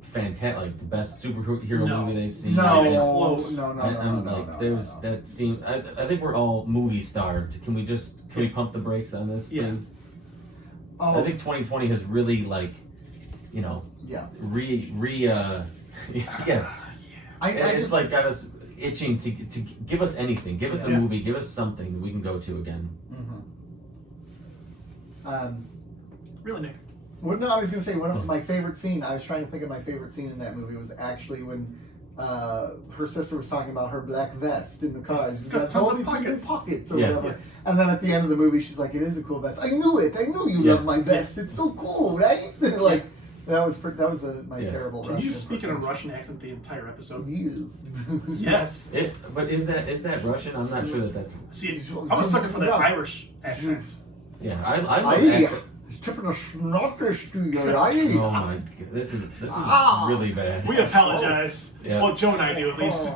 fantastic, like the best superhero movie they've seen. No, there's that scene. I think we're all movie starved. Can we pump the brakes on this, please? Yeah. Oh. I think 2020 has really, like, you know, yeah. Yeah. It's like got us itching to give us anything. Give us a movie. Give us something that we can go to again. Mm-hmm. Really, Nick? Well, no, I was going to say one of my favorite scene. I was trying to think of my favorite scene in that movie was actually when her sister was talking about her black vest in the car. She's got all these secret pockets or whatever. Yeah. And then at the end of the movie, she's like, "It is a cool vest. I knew it. I knew you love my vest. It's so cool, right?" Like. That was my terrible Russian. Can you speak in a Russian accent the entire episode? Yes. Yes. But is that Russian? I'm not sure that's. See, I was sucking for that Irish accent. Yeah, I love accent. Oh my god, this is really bad. We apologize. Yeah. Well, Joe and I do at least.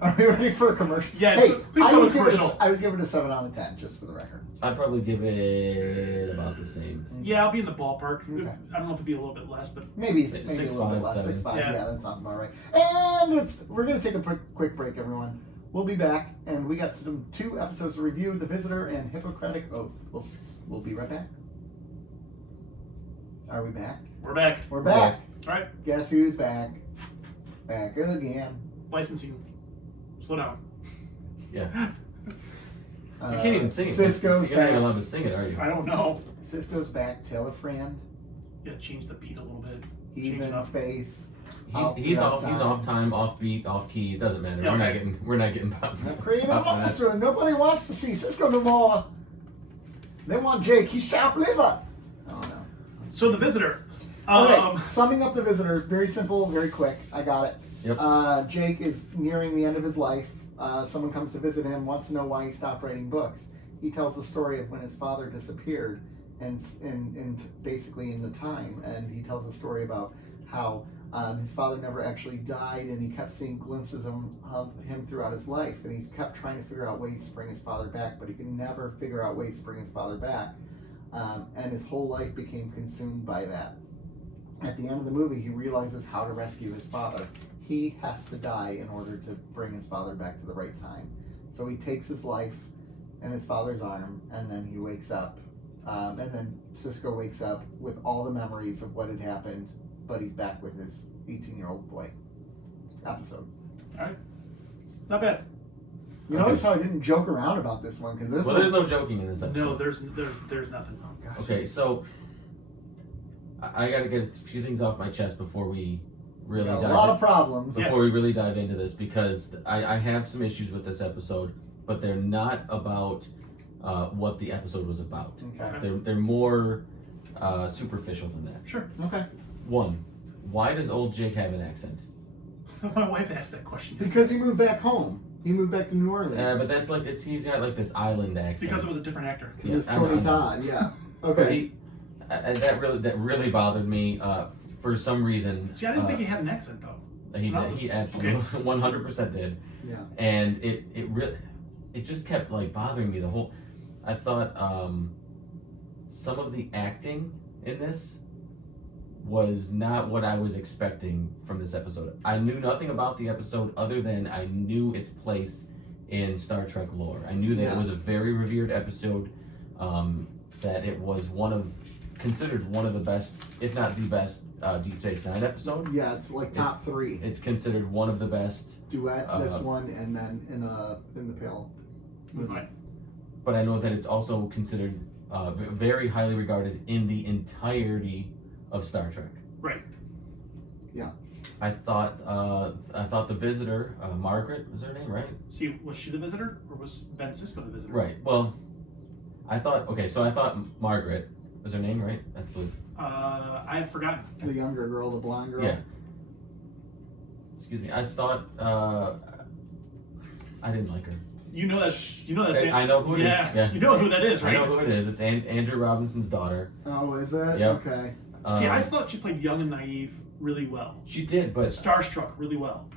Are we ready for a commercial? Yeah, hey, please go to commercial. I would give it a 7 out of 10, just for the record. I'd probably give it about the same. Yeah, I'll be in the ballpark. Okay. I don't know if it'd be a little bit less, but maybe a little bit less. 6.5. Yeah, that sounds about right. And we're gonna take a quick break, everyone. We'll be back, and we got 2 episodes to review: The Visitor and Hippocratic Oath. We'll be right back. Are we back? We're back. We're back. All right. Guess who's back? Back again. Licensing. Slow down. Yeah. You can't even sing it. Cisco's You're not back. even allowed to sing it, are you? I don't know. Cisco's back. Tell a friend. Yeah, change the beat a little bit. He's in space. He's off time, off beat, off key. It doesn't matter. Yeah, We're not getting pop. Creative monster. Nobody wants to see Cisco no more. They want Jake. He's chopped liver. Oh no. So The Visitor. Okay. Summing up The Visitor is very simple, very quick. I got it. Yep. Jake is nearing the end of his life. Someone comes to visit him, wants to know why he stopped writing books. He tells the story of when his father disappeared, and basically in the time. And he tells a story about how his father never actually died, and he kept seeing glimpses of him throughout his life. And he kept trying to figure out ways to bring his father back, but he could never figure out ways to bring his father back. And his whole life became consumed by that. At the end of the movie, he realizes how to rescue his father. He has to die in order to bring his father back to the right time. So he takes his life in his father's arm, and then he wakes up. And then Cisco wakes up with all the memories of what had happened, but he's back with his 18-year-old boy. Episode. All right. Not bad. You notice how I didn't joke around about this one? Because there's no joking in this episode. No, there's nothing. Oh, gosh. Okay, so I got to get a few things off my chest before we really a lot of problems. Before we really dive into this, because I have some issues with this episode, but they're not about what the episode was about. Okay. They're more superficial than that. Sure. Okay. One, why does old Jake have an accent? My wife asked that question. Because he moved back home. He moved back to New Orleans. But that's like he's got like this island accent. Because it was a different actor. Because it was Tony Todd, yeah. Okay. That really bothered me for some reason. See, I didn't think he had an accent though. He did. He absolutely 100% did. Yeah. And it just kept like bothering me the whole. I thought some of the acting in this was not what I was expecting from this episode. I knew nothing about the episode other than I knew its place in Star Trek lore. I knew that it was a very revered episode, that it was considered one of the best, if not the best, Deep Space Nine episode. Yeah, it's like top 3. It's considered one of the best. Duet, this one, and then in the Pale. Right. But I know that it's also considered very highly regarded in the entirety of Star Trek. Right. Yeah. I thought the visitor, Margaret, was her name, right? See, was she the visitor, or was Ben Sisko the visitor? Right. Well, I thought Margaret was her name, right? I believe. I have forgotten. The younger girl, the blonde girl. Yeah. Excuse me. I thought I didn't like her. You know that's. I know who it is. Yeah. You know who that is, right? I know who it is. It's Andrew Robinson's daughter. Oh, is it? Yep. Okay. See, I thought she played young and naive really well. She did, but starstruck really well.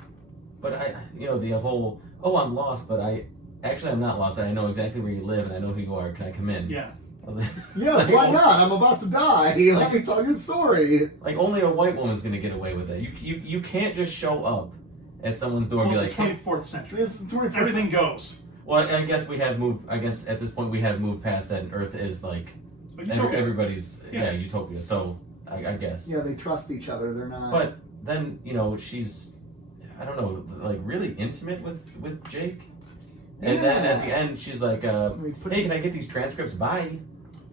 But the whole I'm lost, but I'm not lost. I know exactly where you live and I know who you are. Can I come in? Yeah. I was like, Yes, why not? I'm about to die. Let me tell you a story. Like only a white woman's gonna get away with that. You can't just show up at someone's door and be like, it's the 24th century. It's the 24th Everything goes. Well, I guess we have moved. I guess at this point we have moved past that, and Earth is like everybody's utopia. So I guess. Yeah, they trust each other. They're not. But then she's, I don't know, like really intimate with Jake, and then at the end she's like, "Hey, can I get these transcripts? Bye."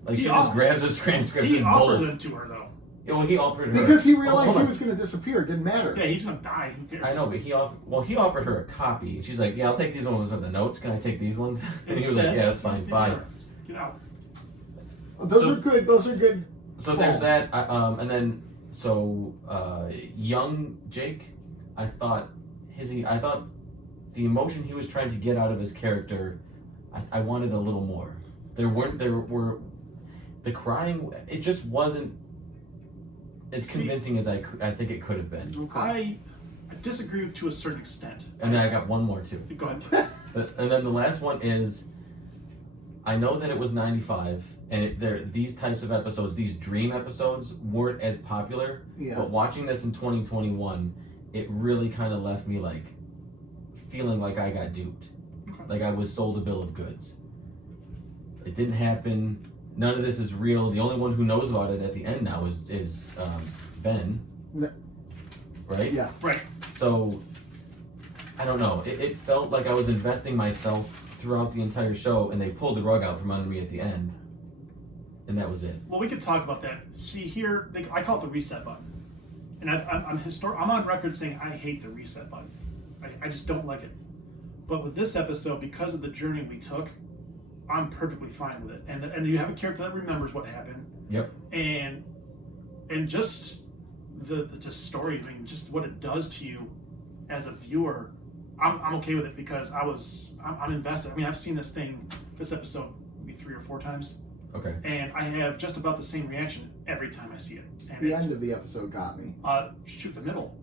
Like she just grabs his transcripts He and offered bullets. them to her though. Yeah, well, he offered her because he realized he was going to disappear. It didn't matter. Yeah, he's going to die. Who cares? I know, but he offered her a copy. And she's like, "Yeah, I'll take these ones with the notes. Can I take these ones?" And he was like, "Yeah, that's fine. Bye." Get out. Those are good. Those are good. So there's that, and then young Jake, I thought the emotion he was trying to get out of his character, I wanted a little more. There were the crying. It just wasn't as convincing as I think it could have been. Okay. I disagree to a certain extent. And then I got one more too. Go ahead. And then the last one is, I know that it was 95, and these types of episodes, these dream episodes, weren't as popular. Yeah. But watching this in 2021, it really kind of left me like feeling like I got duped, like I was sold a bill of goods. It didn't happen. None of this is real. The only one who knows about it at the end now is Ben. No. Right? Yes. Right. So, I don't know. It felt like I was investing myself throughout the entire show, and they pulled the rug out from under me at the end. And that was it. Well, we could talk about that. See, here, I call it the reset button. And I'm on record saying I hate the reset button. I just don't like it. But with this episode, because of the journey we took, I'm perfectly fine with it. And you have a character that remembers what happened. Yep. And just the story, I mean, just what it does to you as a viewer, I'm okay with it because I'm invested. I mean, I've seen this episode maybe 3 or 4 times. Okay. And I have just about the same reaction every time I see it. And the end of the episode got me. Shoot the middle,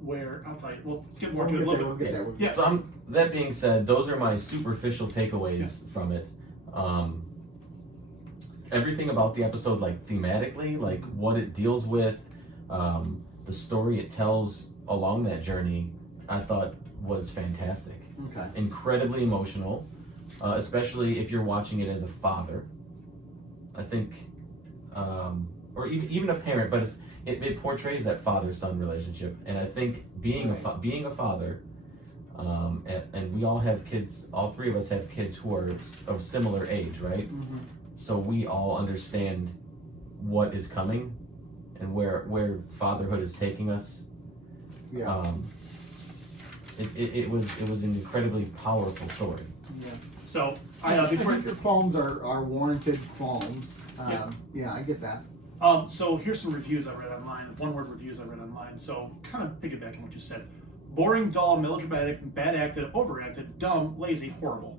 where I'll tell you. We'll get more We'll to it a get little bit. there. Yeah. So that being said, those are my superficial takeaways from it. Everything about the episode, like thematically, like what it deals with, the story it tells along that journey, I thought was fantastic. Okay. Incredibly emotional, especially if you're watching it as a father. I think, or even a parent, but it portrays that father-son relationship, and I think being a father, and we all have kids. All 3 of us have kids who are of similar age, right? Mm-hmm. So we all understand what is coming, and where fatherhood is taking us. Yeah. It was an incredibly powerful story. Yeah. So I think your qualms are warranted qualms. Yeah, I get that. So here's some reviews I read online, one-word reviews I read online. So kind of piggybacking what you said. boring, dull, melodramatic, bad acted, overacted, dumb, lazy, horrible.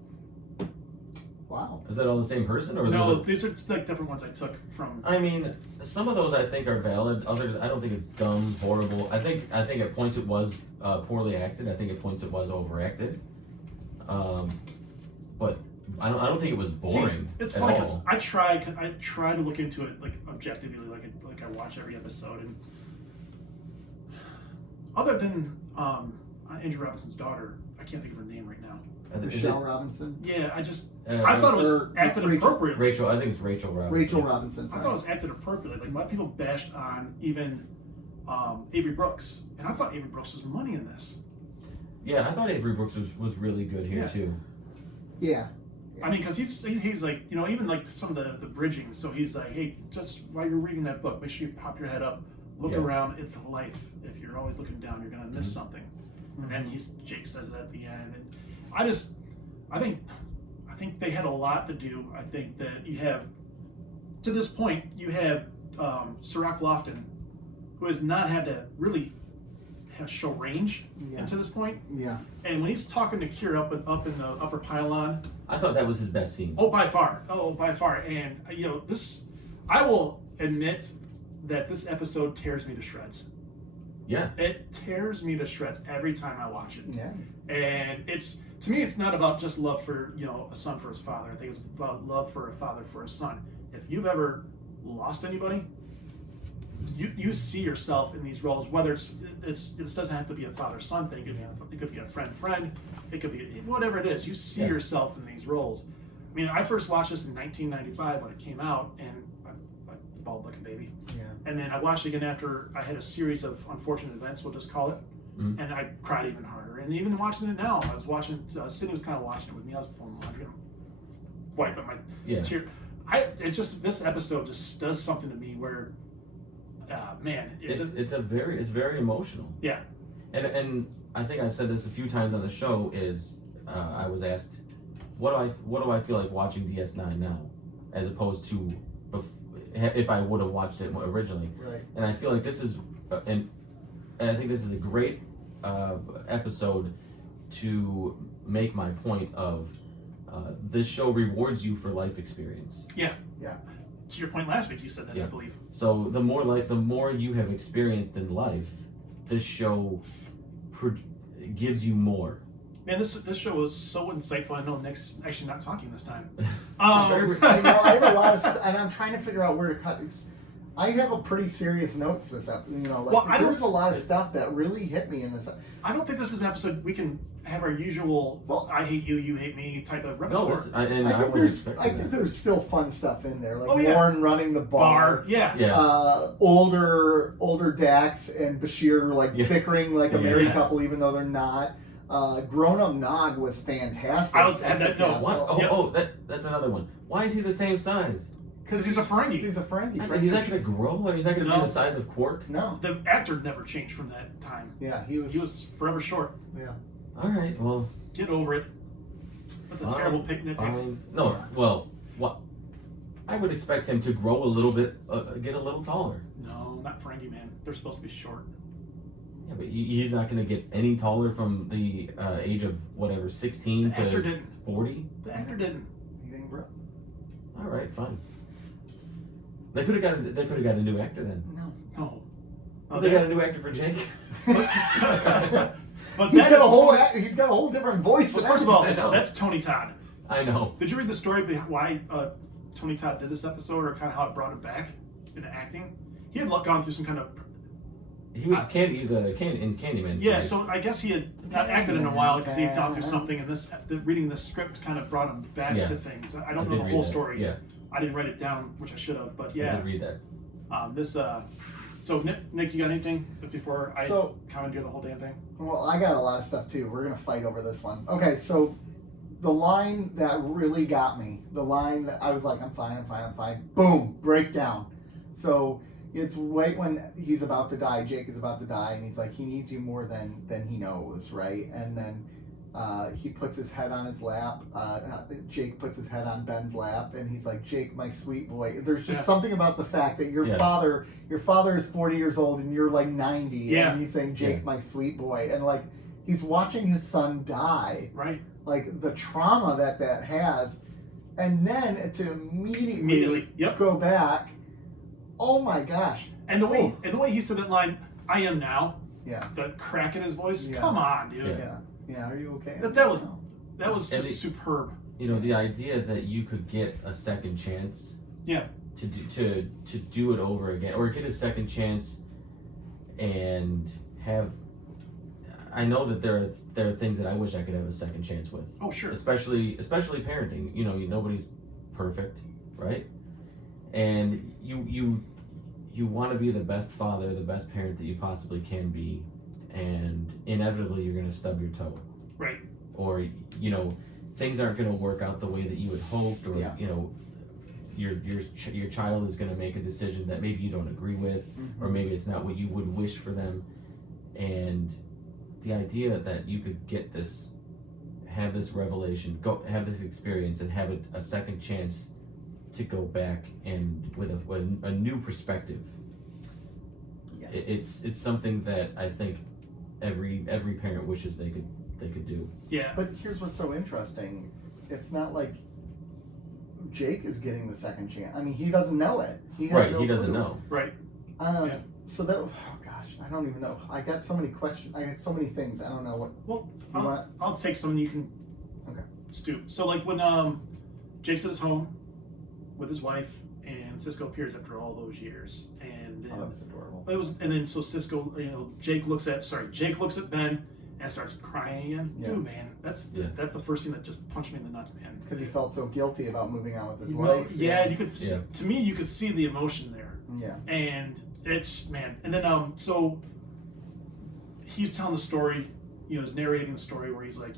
Wow. Is that all the same person, or No, these are like different ones I took from. I mean, some of those I think are valid. Others, I don't think it's dumb, horrible. I think at points it was poorly acted. I think at points it was overacted. But I don't think it was boring. See, it's at funny because all. I try to look into it like objectively, like I watch every episode, and other than Andrew Robinson's daughter, I can't think of her name right now. Michelle Robinson. Yeah, I thought it was acted appropriately. Rachel, I think it's Rachel Robinson. Rachel Robinson. I thought it was acted appropriately. Like a lot of people bashed on even Avery Brooks, and I thought Avery Brooks was money in this. Yeah, I thought Avery Brooks was really good here too. Yeah. I mean, because he's like, you know, even like some of the bridging. So he's like, hey, just while you're reading that book, make sure you pop your head up, look around. It's life. If you're always looking down, you're gonna miss something. And Jake says that at the end. And I think they had a lot to do. I think that you have, to this point, you have Sirach Lofton, who has not had to really have show range to this point. Yeah. And when he's talking to Kira up in the upper pylon, I thought that was his best scene. Oh, by far. And you know, I will admit that this episode tears me to shreds. Yeah. It tears me to shreds every time I watch it. Yeah. And to me, it's not about just love for, you know, a son for his father. I think it's about love for a father for a son. If you've ever lost anybody, you see yourself in these roles. Whether it doesn't have to be a father-son thing. It could be a friend. It could be whatever it is. You see yourself in these roles. I mean, I first watched this in 1995 when it came out, and I bawled like a baby. Yeah. And then I watched it again after I had a series of unfortunate events, we'll just call it. Mm-hmm. And I cried even harder. And even watching it now, I was watching. Sydney was kind of watching it with me. I was pulling laundry. I'm wiping my tear. This episode just does something to me where, man, it's very emotional. Yeah. And I think I've said this a few times on the show. Is I was asked, what do I feel like watching DS9 now, as opposed to if I would have watched it originally. Right. And I feel like this is and I think this is a great episode to make my point of this show rewards you for life experience. Yeah. Yeah. To your point last week, you said that, I believe. So the more you have experienced in life, this show gives you more. Man, this show was so insightful. I know Nick's actually not talking this time. I have a lot of and I'm trying to figure out where to cut. I have a pretty serious notes this episode. You know, like there's a lot of stuff that really hit me in this. I don't think this is an episode we can have our usual I hate you, you hate me type of repertoire. I think there's still fun stuff in there, like Warren running the bar. Older Dax and Bashir bickering like a married couple, even though they're not. Grown Up Nog was fantastic. That's another one. Why is he the same size? Because he's a Ferengi. He's a Ferengi. He's not going to grow? He's not going to be the size of Quark? No. The actor never changed from that time. Yeah, he was forever short. Yeah. All right, well. Get over it. That's a terrible picnic. No, well, what? I would expect him to grow a little bit, get a little taller. No, not Ferengi, man. They're supposed to be short. Yeah, but he's not going to get any taller from the age of, 16 to 40? The actor didn't. He didn't grow. All right, fine. They could have got a new actor then. No. They got a new actor for Jake. But he's got a whole different voice. Well, first of all, that's Tony Todd. I know. Did you read the story behind why Tony Todd did this episode, or kind of how it brought him back into acting? He had gone through some kind of. He was in Candyman. Yeah, so I guess he had not acted in a while because he had gone through something, and reading this script kind of brought him back to things. I don't know the whole story. Yeah. I didn't write it down, which I should have, but yeah. I did read that. So Nick, you got anything before I commandeer the whole damn thing? Well, I got a lot of stuff too. We're gonna fight over this one. Okay, so the line that really got me, the line that I was like, I'm fine. Boom, breakdown. So it's right when he's about to die, Jake is about to die, and he's like, he needs you more than he knows, right? And then he puts his head on his lap. Jake puts his head on Ben's lap, and he's like, Jake, my sweet boy. There's just something about the fact that your father is 40 years old and you're like 90, and he's saying, Jake, my sweet boy. And like, He's watching his son die. Right. Like the trauma that has, and then to immediately yep. go back. Oh my gosh! And the way he said that line, "I am now." Yeah. The crack in his voice. Yeah. Come on, dude. Yeah. Are you okay? That was just superb. You know, the idea that you could get a second chance. Yeah. To do it over again, or get a second chance, and have. I know that there are things that I wish I could have a second chance with. Oh sure. Especially parenting. You know, nobody's perfect, right? And you want to be the best father, the best parent that you possibly can be, and inevitably you're going to stub your toe. Right. Or things aren't going to work out the way that you had hoped, or your child is going to make a decision that maybe you don't agree with, or maybe it's not what you would wish for them, and the idea that you could have this revelation, have this experience, and have a second chance to go back and with a new perspective. Yeah. It's something that I think every parent wishes they could do. Yeah. But here's what's so interesting: it's not like Jake is getting the second chance. I mean, he doesn't know it. He doesn't know. Right. So that. Oh gosh, I don't even know. I got so many questions. I had so many things. I don't know what. Well, I'll take some. You can. Okay. Stew. So like when Jake's at his home with his wife, and Cisco appears after all those years, and then that was adorable. And then so Cisco, Jake looks at Ben and starts crying again. Yeah. Dude, man, that's the first thing that just punched me in the nuts, man. Because he felt so guilty about moving on with his life. Yeah, you could. To me, you could see the emotion there. Yeah. And it's and then so he's telling the story. He's narrating the story where he's like,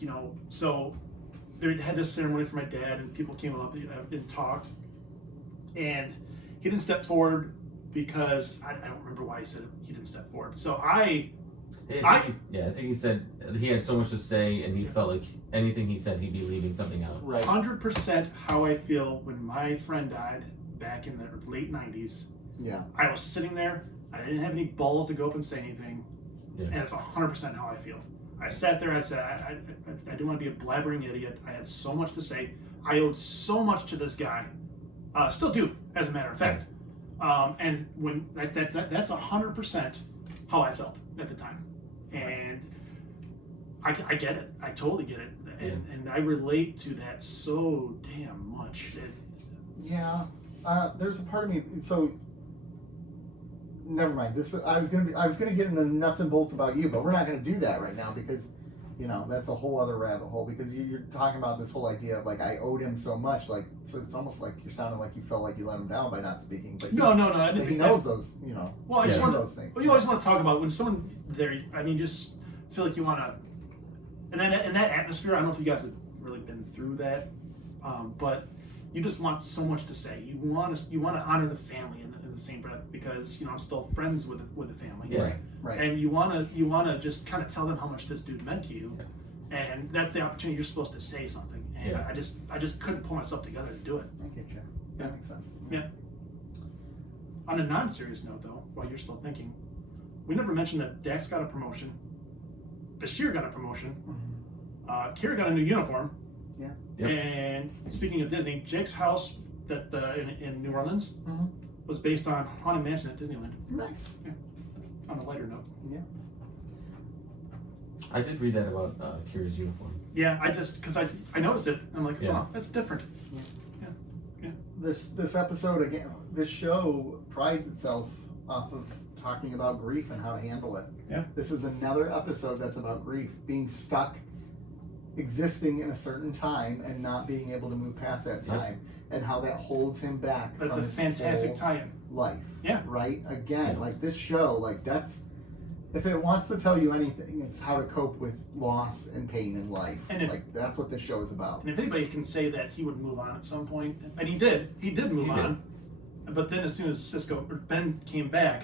so they had this ceremony for my dad, and people came up and talked, and he didn't step forward because I don't remember why he said he didn't step forward. So I think he said he had so much to say, and he felt like anything he said, he'd be leaving something out. Right. 100% how I feel when my friend died back in the late 90s. Yeah. I was sitting there. I didn't have any balls to go up and say anything. Yeah. And it's 100% how I feel. I sat there. I said, I didn't want to be a blabbering idiot. I had so much to say. I owed so much to this guy. Still do, as a matter of fact. And when that's 100% how I felt at the time. And I get it. I totally get it. And I relate to that so damn much. There's a part of me. So never mind. I was gonna get into the nuts and bolts about you, but we're not gonna do that right now because that's a whole other rabbit hole. Because you're talking about this whole idea of like I owed him so much. Like so it's almost like you're sounding like you felt like you let him down by not speaking. But no. I didn't he knows those. Well, I just want those things. Well, you always want to talk about when someone there. I mean, just feel like you want to. And then in that atmosphere, I don't know if you guys have really been through that, but you just want so much to say. You want to honor the family in the same breath because I'm still friends with the family. Yeah. Right. And you want to just kind of tell them how much this dude meant to you, and that's the opportunity. You're supposed to say something, and I just couldn't pull myself together to do it. I get you. That makes sense. Yeah. On a non-serious note, though, while you're still thinking, we never mentioned that Dax got a promotion, Bashir got a promotion, Kira got a new uniform. Yeah. Yep. And speaking of Disney, Jake's house that in New Orleans was based on Haunted Mansion at Disneyland. Nice. Yeah. On a lighter note. Yeah. I did read that about Kira's uniform. Yeah, because I noticed it. I'm like, oh, that's different. Yeah. This episode again. This show prides itself off of talking about grief and how to handle it. Yeah. This is another episode that's about grief, being stuck, existing in a certain time and not being able to move past that time, and how that holds him back. That's from a fantastic tie-in. Life. Yeah. Right. Again, like this show, like that's. If it wants to tell you anything, it's how to cope with loss and pain in life. And that's what this show is about. And if anybody can say that he would move on at some point, and he did move on. But then as soon as Ben came back,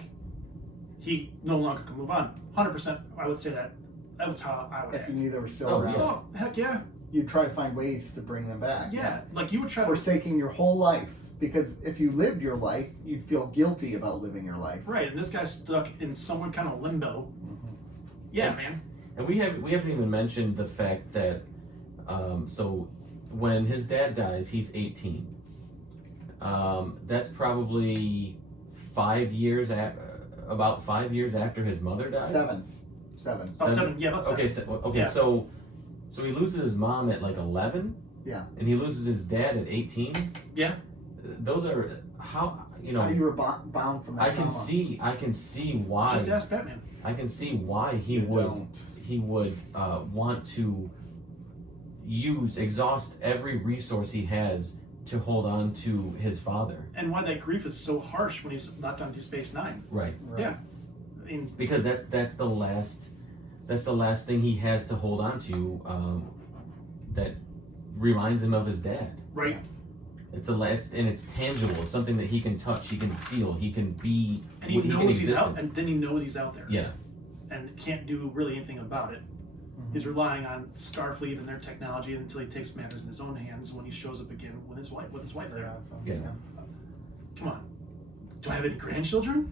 he no longer could move on. 100%, I would say that was how I would act. If you knew they were still around. Oh, heck yeah. You'd try to find ways to bring them back. Yeah, like you would try forsaking your whole life. Because if you lived your life, you'd feel guilty about living your life. Right, and this guy's stuck in some kind of limbo. Yeah, man. And we haven't even mentioned the fact that so when his dad dies, he's 18. That's probably about 5 years after his mother died. Seven. About 7. Yeah, about 7. Okay, Yeah. so he loses his mom at like 11. Yeah. And he loses his dad at 18. Yeah. How Those are you were bound from that I can trauma. see why. Just ask Batman. I can see why he would want to exhaust every resource he has to hold on to his father. And why that grief is so harsh when he's left on Deep Space Nine. Right. Yeah. I mean, because that's the last thing he has to hold on to that reminds him of his dad. right. It's tangible. It's something that he can touch, he can feel, he can be. And he knows he's out, and then he knows he's out there. Yeah. And can't do really anything about it. Mm-hmm. He's relying on Starfleet and their technology until he takes matters in his own hands when he shows up again with his wife there. Yeah. Come on. Do I have any grandchildren?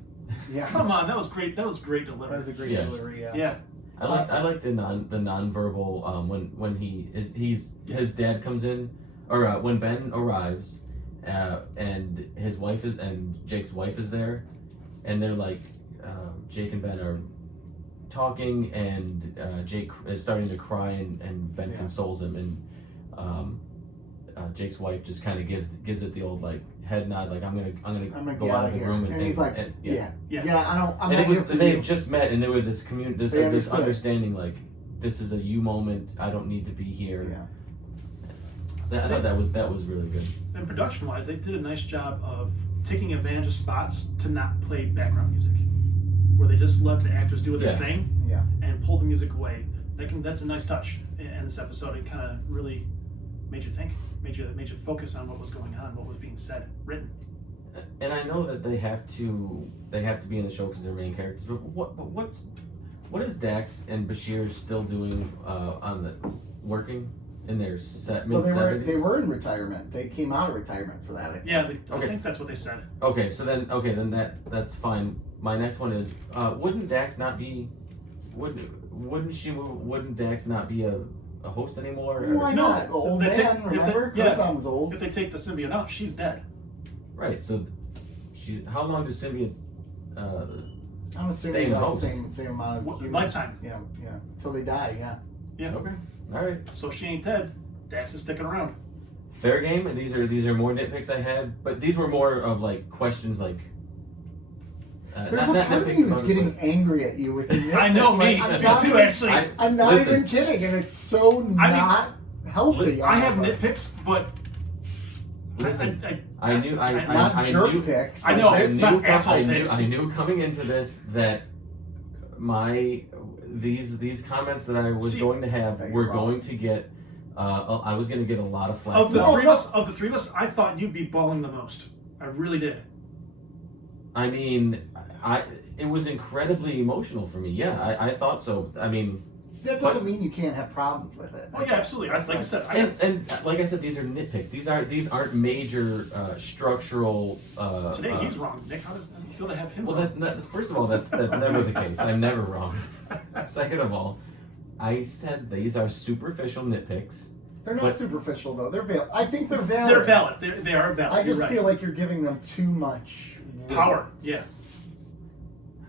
Yeah. Come on, that was great. That was great delivery. That was a great Yeah. delivery. Yeah. Yeah. I like the nonverbal when his dad comes in, or when Ben arrives, and his wife and Jake's wife is there, and they're like, Jake and Ben are talking, and Jake is starting to cry, and Ben consoles him, and Jake's wife just kind of gives it the old like head nod, like I'm gonna go out of the room, and he's like, yeah, I'm and not here for they you. had just met, and there was this this understanding, like this is a you moment. I don't need to be here. Yeah. I thought that was really good. And production-wise, they did a nice job of taking advantage of spots to not play background music, where they just let the actors do their thing, Yeah. and pull the music away. That's a nice touch in this episode. It kind of really made you think, made you focus on what was going on, what was being said, written. And I know that they have to be in the show because they're main characters. But what is Dax and Bashir still doing working in their mid-70s? They were in retirement. They came out of retirement for that. I think. Yeah, I think that's what they said. Okay, so then that's fine. My next one is wouldn't Dax not be wouldn't Dax not be a host anymore? Why not? Old man, remember? Curzon was old. If they take the symbiote out, she's dead. Right. So how long does symbiotes I'm stay assuming in the about host? the same amount of humans. Lifetime. Yeah. Till they die. Yeah. Yeah. Okay. All right. So if she ain't dead, Dax is sticking around. Fair game. And these are more nitpicks I had, but these were more of like questions like. There's a part of me that's getting angry at you with your I know, nitpick. me. Like, Me too, actually. I'm not Listen. even kidding, and it's so not healthy. I have on my part. nitpicks, but Listen, I Not jerk knew, picks. I know, Like it's this. not asshole picks. I knew coming into this that these comments that I was going to have that were you're wrong. going to get. I was going to get a lot of flack. Of the No, three of us, I thought you'd be bawling the most. I really did. I mean, it was incredibly emotional for me. Yeah, I thought so. I mean, That doesn't mean you can't have problems with it. Oh yeah, absolutely. Like I said, and like I said, these are nitpicks. These aren't major structural. today he's wrong. Nick, how does it feel to have him Well, wrong? first of all, that's never the case. I'm never wrong. Second of all, I said these are superficial nitpicks. They're not But- superficial though. They're valid. I think they're valid. They're valid. They are valid. I just You're right. feel like you're giving them too much Power, weight. yeah.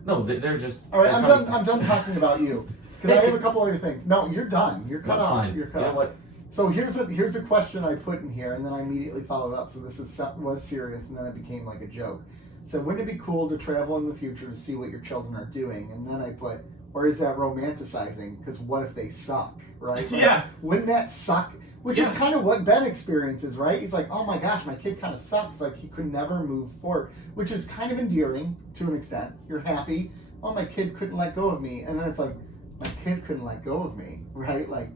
No, they're just. All right, they're I'm coming done. I'm done talking about you because I have a couple other things. No, you're done. You're cut No, off. fine. You're cut You know off. what? So here's a question I put in here, and then I immediately followed up. So this was serious, and then it became like a joke. So wouldn't it be cool to travel in the future to see what your children are doing? And then I put, or is that romanticizing? Because what if they suck, right? Like, Yeah. Wouldn't that suck? Which is Yeah. kind of what Ben experiences, right? He's like, oh my gosh, my kid kind of sucks. Like he could never move forward, which is kind of endearing to an extent. You're happy. Oh, my kid couldn't let go of me, and then it's like, my kid couldn't let go of me, right? Like,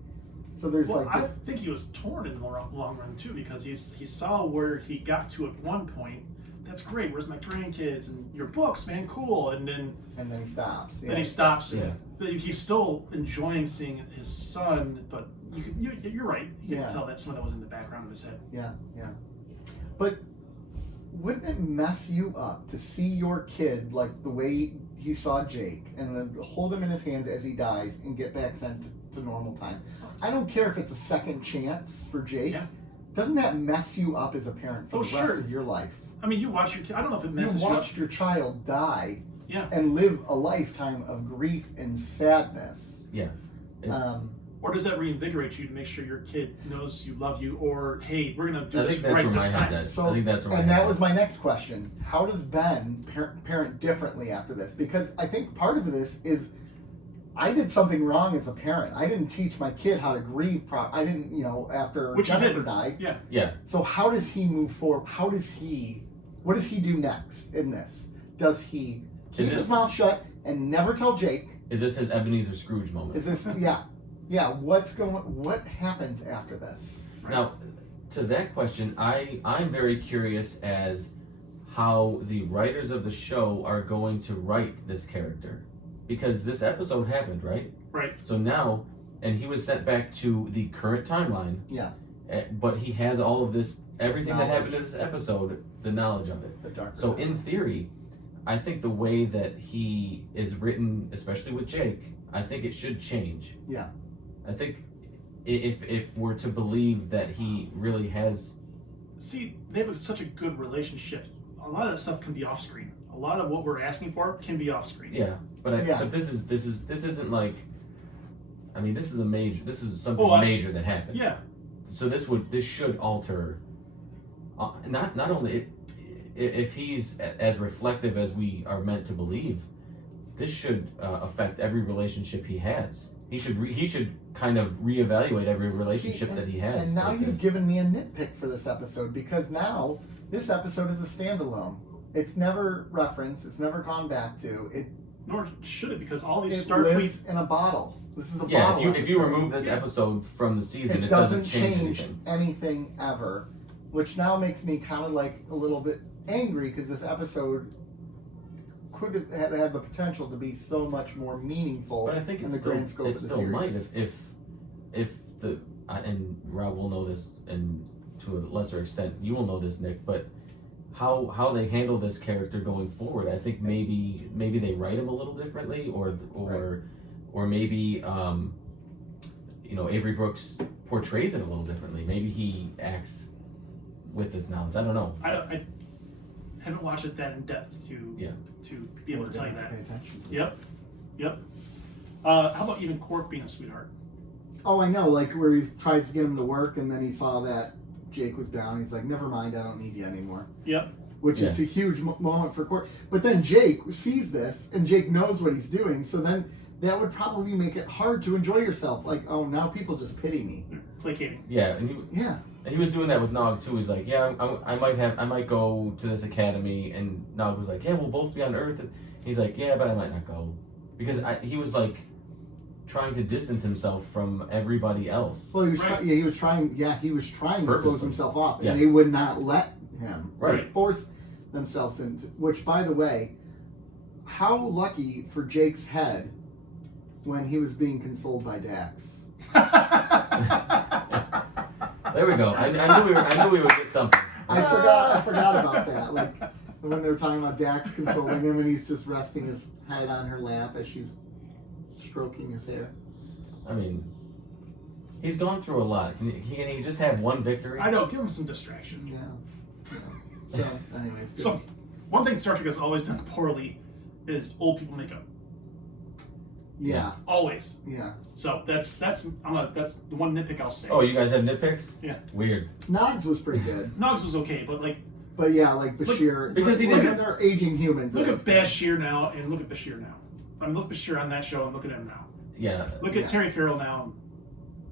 so there's Well, like I this. think he was torn in the long run too, because he saw where he got to at one point. That's great. Where's my grandkids and your books, man? Cool. And then He stops. then he stops. Yeah. But he's still enjoying seeing his son. But you're right. You can tell that some of that was in the background of his head. Yeah. But wouldn't it mess you up to see your kid like the way he saw Jake and then hold him in his hands as he dies and get back sent to normal time. I don't care if it's a second chance for Jake. Yeah. Doesn't that mess you up as a parent for Oh, the sure. rest of your life? I mean, you watch your kid. I don't know if it messes You you up. watched your child die Yeah. and live a lifetime of grief and sadness. Yeah. Or does that reinvigorate you to make sure your kid knows you love you, or hey, we're gonna do I this think that's right where this my time? head's at. So, I think that's where and my that head's was at. my next question. How does Ben parent differently after this? Because I think part of this is I did something wrong as a parent. I didn't teach my kid how to grieve. I didn't, after Which you Jennifer didn't. died. Yeah. Yeah. So how does he move forward? What does he do next in this? Does he keep his mouth shut and never tell Jake? Is this his Ebenezer Scrooge moment? Is this yeah? What happens after this? Now, to that question, I'm very curious as how the writers of the show are going to write this character, because this episode happened, right? Right. So now, and he was sent back to the current timeline. Yeah. But he has all of this, everything that happened in Knowledge. this episode, the knowledge of it. The dark. So in theory, I think the way that he is written, especially with Jake, I think it should change. Yeah. I think if we're to believe that he really has, See, they have such a good relationship. A lot of that stuff can be off screen. A lot of what we're asking for can be off screen. yeah. But Yeah. but this isn't like, I mean, this is something major that happened. Yeah. So this should alter, not only if he's as reflective as we are meant to believe, this should affect every relationship he has. He should kind of reevaluate every relationship that he has. And now like you've this. given me a nitpick for this episode, because now this episode is a standalone. It's never referenced. It's never gone back to. Nor should it, because all these It Starfleet. lives in a bottle. This is a Yeah, bottle. if you episode. remove this episode from the season, it it doesn't change change anything. ever, which now makes me kind of like a little bit angry, because this episode could have had the potential to be so much more meaningful But I think in it the still, grand scope it of the still series. might if the and Rob will know this, and to a lesser extent you will know this, Nick. But how they handle this character going forward, I think maybe they write him a little differently, or maybe Avery Brooks portrays it a little differently. Maybe he acts with this knowledge. I don't know. I haven't watched it that in depth to be able to tell you that. Pay attention to Yep. How about even Quark being a sweetheart? Oh, I know, like where he tries to get him to work, and then he saw that Jake was down. He's like, never mind, I don't need you anymore. Yep. Which is a huge moment for Quark. But then Jake sees this, and Jake knows what he's doing, so then that would probably make it hard to enjoy yourself. Like, oh, now people just pity me. Placating. Yeah, and he was doing that with Nog too. He's like, yeah, I might go to this academy, and Nog was like, yeah, we'll both be on Earth. And he's like, yeah, but I might not go, because he was like trying to distance himself from everybody else. Well, he was he was trying to close Purposely. himself off, and Yes. they would not let him. Right. They forced themselves into. Which, by the way, how lucky for Jake's head when he was being consoled by Dax. There we go. I knew we would get something. I forgot about that. Like when they were talking about Dax consoling him, and he's just resting his head on her lap as she's stroking his hair. I mean, he's gone through a lot. Can he just have one victory? I know, give him some distraction. Yeah. So, anyways. Good. So, one thing Star Trek has always done poorly is old people makeup. Yeah. Always. Yeah. So that's the one nitpick I'll say. Oh, you guys have nitpicks? Yeah. Weird. Nogs was pretty good. Nogs was okay, but Like Bashir. Because he look didn't- at their aging humans. look at Bashir now and look at Bashir now. I mean, look at Bashir on that show and look at him now. Yeah. Look at Terry Farrell now.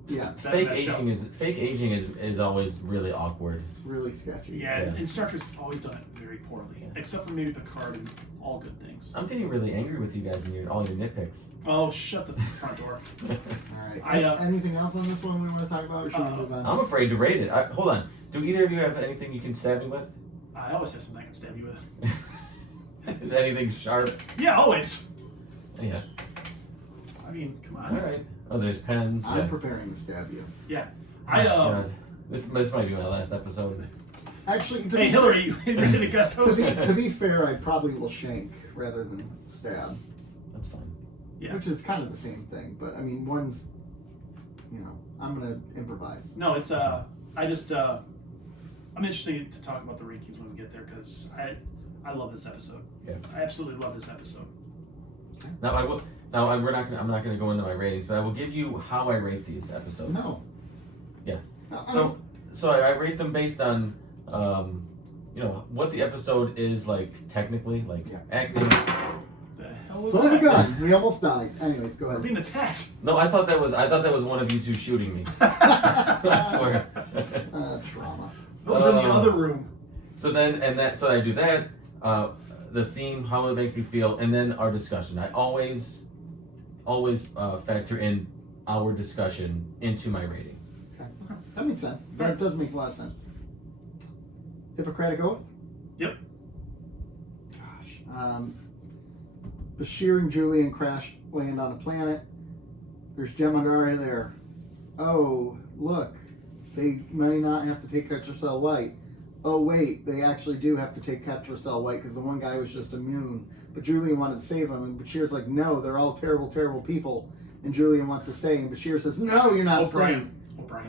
Yeah. Fake that show. aging is always really awkward. It's really sketchy. Yeah, Yeah. and Star Trek's always done it very poorly, except for maybe Picard and all good things. I'm getting really angry with you guys and all your nitpicks. Oh, shut the front door. All right. Anything else on this one we want to talk about, or should we move on? I'm afraid to rate it. Hold on. Do either of you have anything you can stab me with? I always have something I can stab you with. Is anything sharp? Yeah, always. Yeah. I mean, come All on. right. Oh, there's pens. I'm Yeah. preparing to stab you. Yeah. God. This might be my last episode. Actually, Hey, Hillary, you in a guest host? to be fair, I probably will shank rather than stab. That's fine. Yeah. Which is kind of the same thing, but I mean, one's, I'm gonna improvise. No, it's I'm interested to talk about the rankings when we get there because I love this episode. Yeah. I absolutely love this episode. Now I will. Now I'm not gonna go into my ratings, but I will give you how I rate these episodes. No. Yeah. Uh-uh. So I rate them based on what the episode is like technically, like acting. The hell was Son of a that? gun. We almost died. Anyways, go We're ahead. being attacked. No, I thought that was one of you two shooting me. I swear. Trauma. Those are in the other room. So I do that. The theme, how it makes me feel, and then our discussion. I always factor in our discussion into my rating. Okay. That makes sense. That does make a lot of sense. Hippocratic Oath? Yep. Gosh. Bashir and Julian land on a planet. There's Jem'Hadar there. Oh, look. They may not have to take Ketracel White. Oh, wait. They actually do have to take Ketracel White because the one guy was just immune. But Julian wanted to save him. And Bashir's like, no, they're all terrible, terrible people. And Julian wants to stay. And Bashir says, no, you're not staying.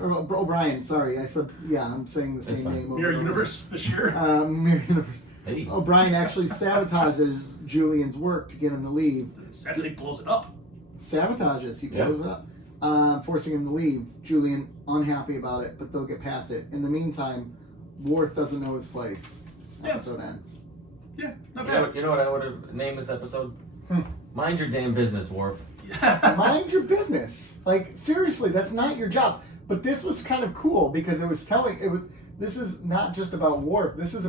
O'Brien, sorry. I said, I'm saying the same name. Mirror Universe, Bashir. Mirror Universe. Hey. O'Brien actually sabotages Julian's work to get him to leave. Sadly, blows it up. Sabotages. He blows it up, forcing him to leave. Julian unhappy about it, but they'll get past it. In the meantime, Worf doesn't know his place. Episode ends. Yeah, not bad. You know what I would have named this episode? Mind your damn business, Worf. Mind your business. Like, seriously, that's not your job. But this was kind of cool because this is not just about Worf. This is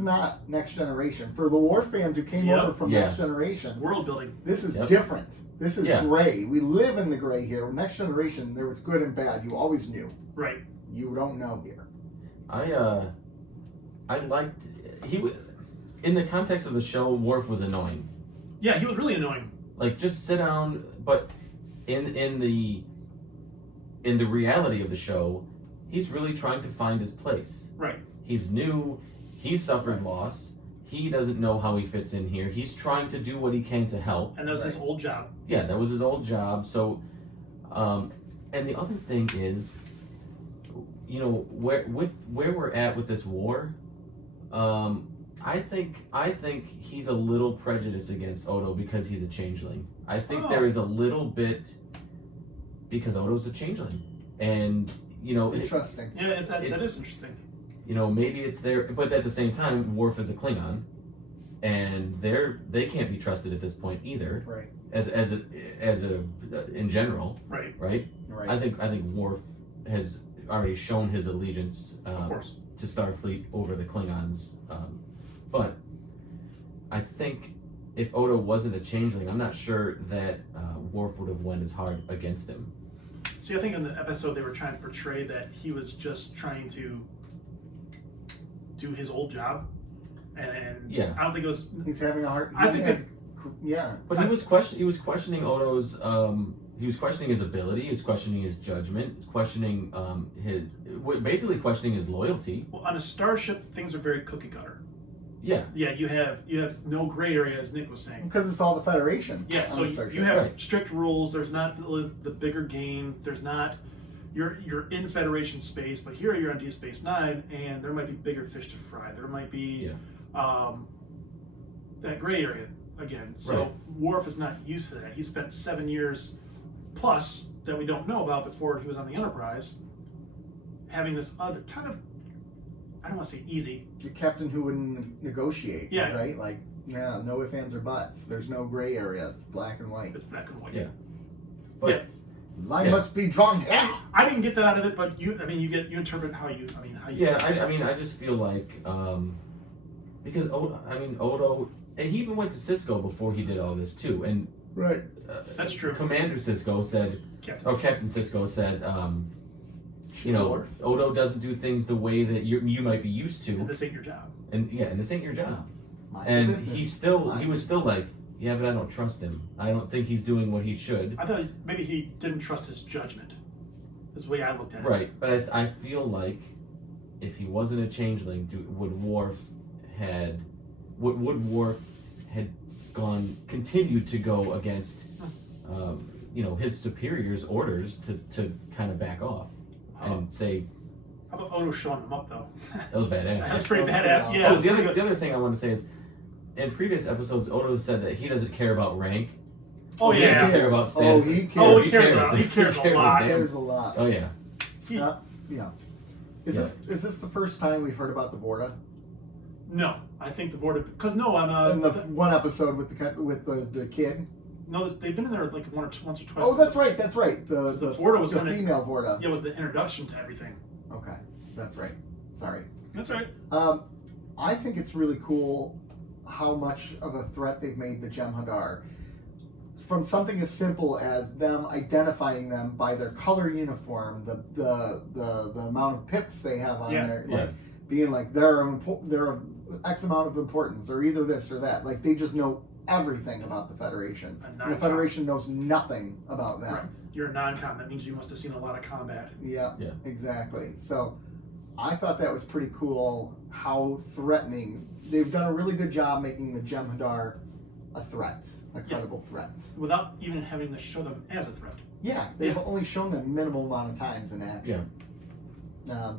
not Next Generation. For the Worf fans who came over from Next Generation, world building. this is different. This is gray. We live in the gray here. Next Generation, there was good and bad. You always knew. Right. You don't know here. I liked in the context of the show, Worf was annoying. Yeah, he was really annoying. Like, just sit down. But in the reality of the show, he's really trying to find his place. Right. He's new. He's suffered loss. He doesn't know how he fits in here. He's trying to do what he can to help. And that was his old job. Yeah, that was his old job. So, and the other thing is, where we're at with this war, I think he's a little prejudiced against Odo because he's a changeling. I think there is a little bit because Odo's a changeling, and interesting. That is interesting. Maybe it's there, but at the same time, Worf is a Klingon, and they can't be trusted at this point either. Right. As in general. Right. Right. Right. I think Worf has already shown his allegiance Of course. to Starfleet over the Klingons, but I think if Odo wasn't a changeling, I'm not sure that Worf would have went as hard against him. See, I think in the episode they were trying to portray that he was just trying to do his old job, and I don't think it was. He's having a hard. I think that's. But he was questioning Odo's. He was questioning his ability. He was questioning his judgment. Questioning basically questioning his loyalty. Well, on a starship, things are very cookie cutter. Yeah. Yeah, you have no gray area, as Nick was saying. Because it's all the Federation. Yeah, so you have strict rules. There's not the bigger game. There's not. You're in Federation space, but here you're on DS9, and there might be bigger fish to fry. There might be that gray area again. So Worf is not used to that. He spent 7 years plus that we don't know about before he was on the Enterprise, having this other kind of, I don't want to say easy. Your captain who wouldn't negotiate. Yeah. Right? Like, no ifs, ands, or buts. There's no gray area. It's black and white. It's black and white. Yeah. But, Line must be drawn. I didn't get that out of it, but you interpret how you. Yeah, I just feel like because Odo, and he even went to Cisco before he did all this too, and right. That's true. Commander Cisco said, Captain Cisco said, Sure. Odo doesn't do things the way that you might be used to. And this ain't your job. And this ain't your job. Mind he was still like, yeah, but I don't trust him. I don't think he's doing what he should. I thought maybe he didn't trust his judgment. Is the way I looked at it. Right, but I feel like if he wasn't a changeling, would Worf had continued to go against his superiors' orders to kind of back off and say. How about Odo showing them up though? That was badass. That's pretty badass. Yeah. Oh, the other thing I want to say is, in previous episodes, Odo said that he doesn't care about rank. Oh He yeah. doesn't care about status. He cares. Oh, he cares a lot. He cares a lot. He cares a lot. Oh yeah. Yeah. Is this the first time we've heard about the Vorta? No, I think the Vorta, because no, in the one episode with the kid. No, they've been in there like once or twice. Oh, that's right. The Vorta was the female Vorta. Yeah, it was the introduction to everything. Okay, that's right. Sorry. That's right. I think it's really cool how much of a threat they've made the Jem'Hadar. From something as simple as them identifying them by their color uniform, the amount of pips they have on there, like being like they're of X amount of importance, or either this or that. Like they just know everything about the Federation, and the Federation knows nothing about them. Right. You're a non-com. That means you must have seen a lot of combat. Yeah. Exactly. So I thought that was pretty cool. How threatening they've done a really good job making the Jem'Hadar a threat. A credible threat. Without even having to show them as a threat. Yeah, they've only shown them minimal amount of times in action. Yeah.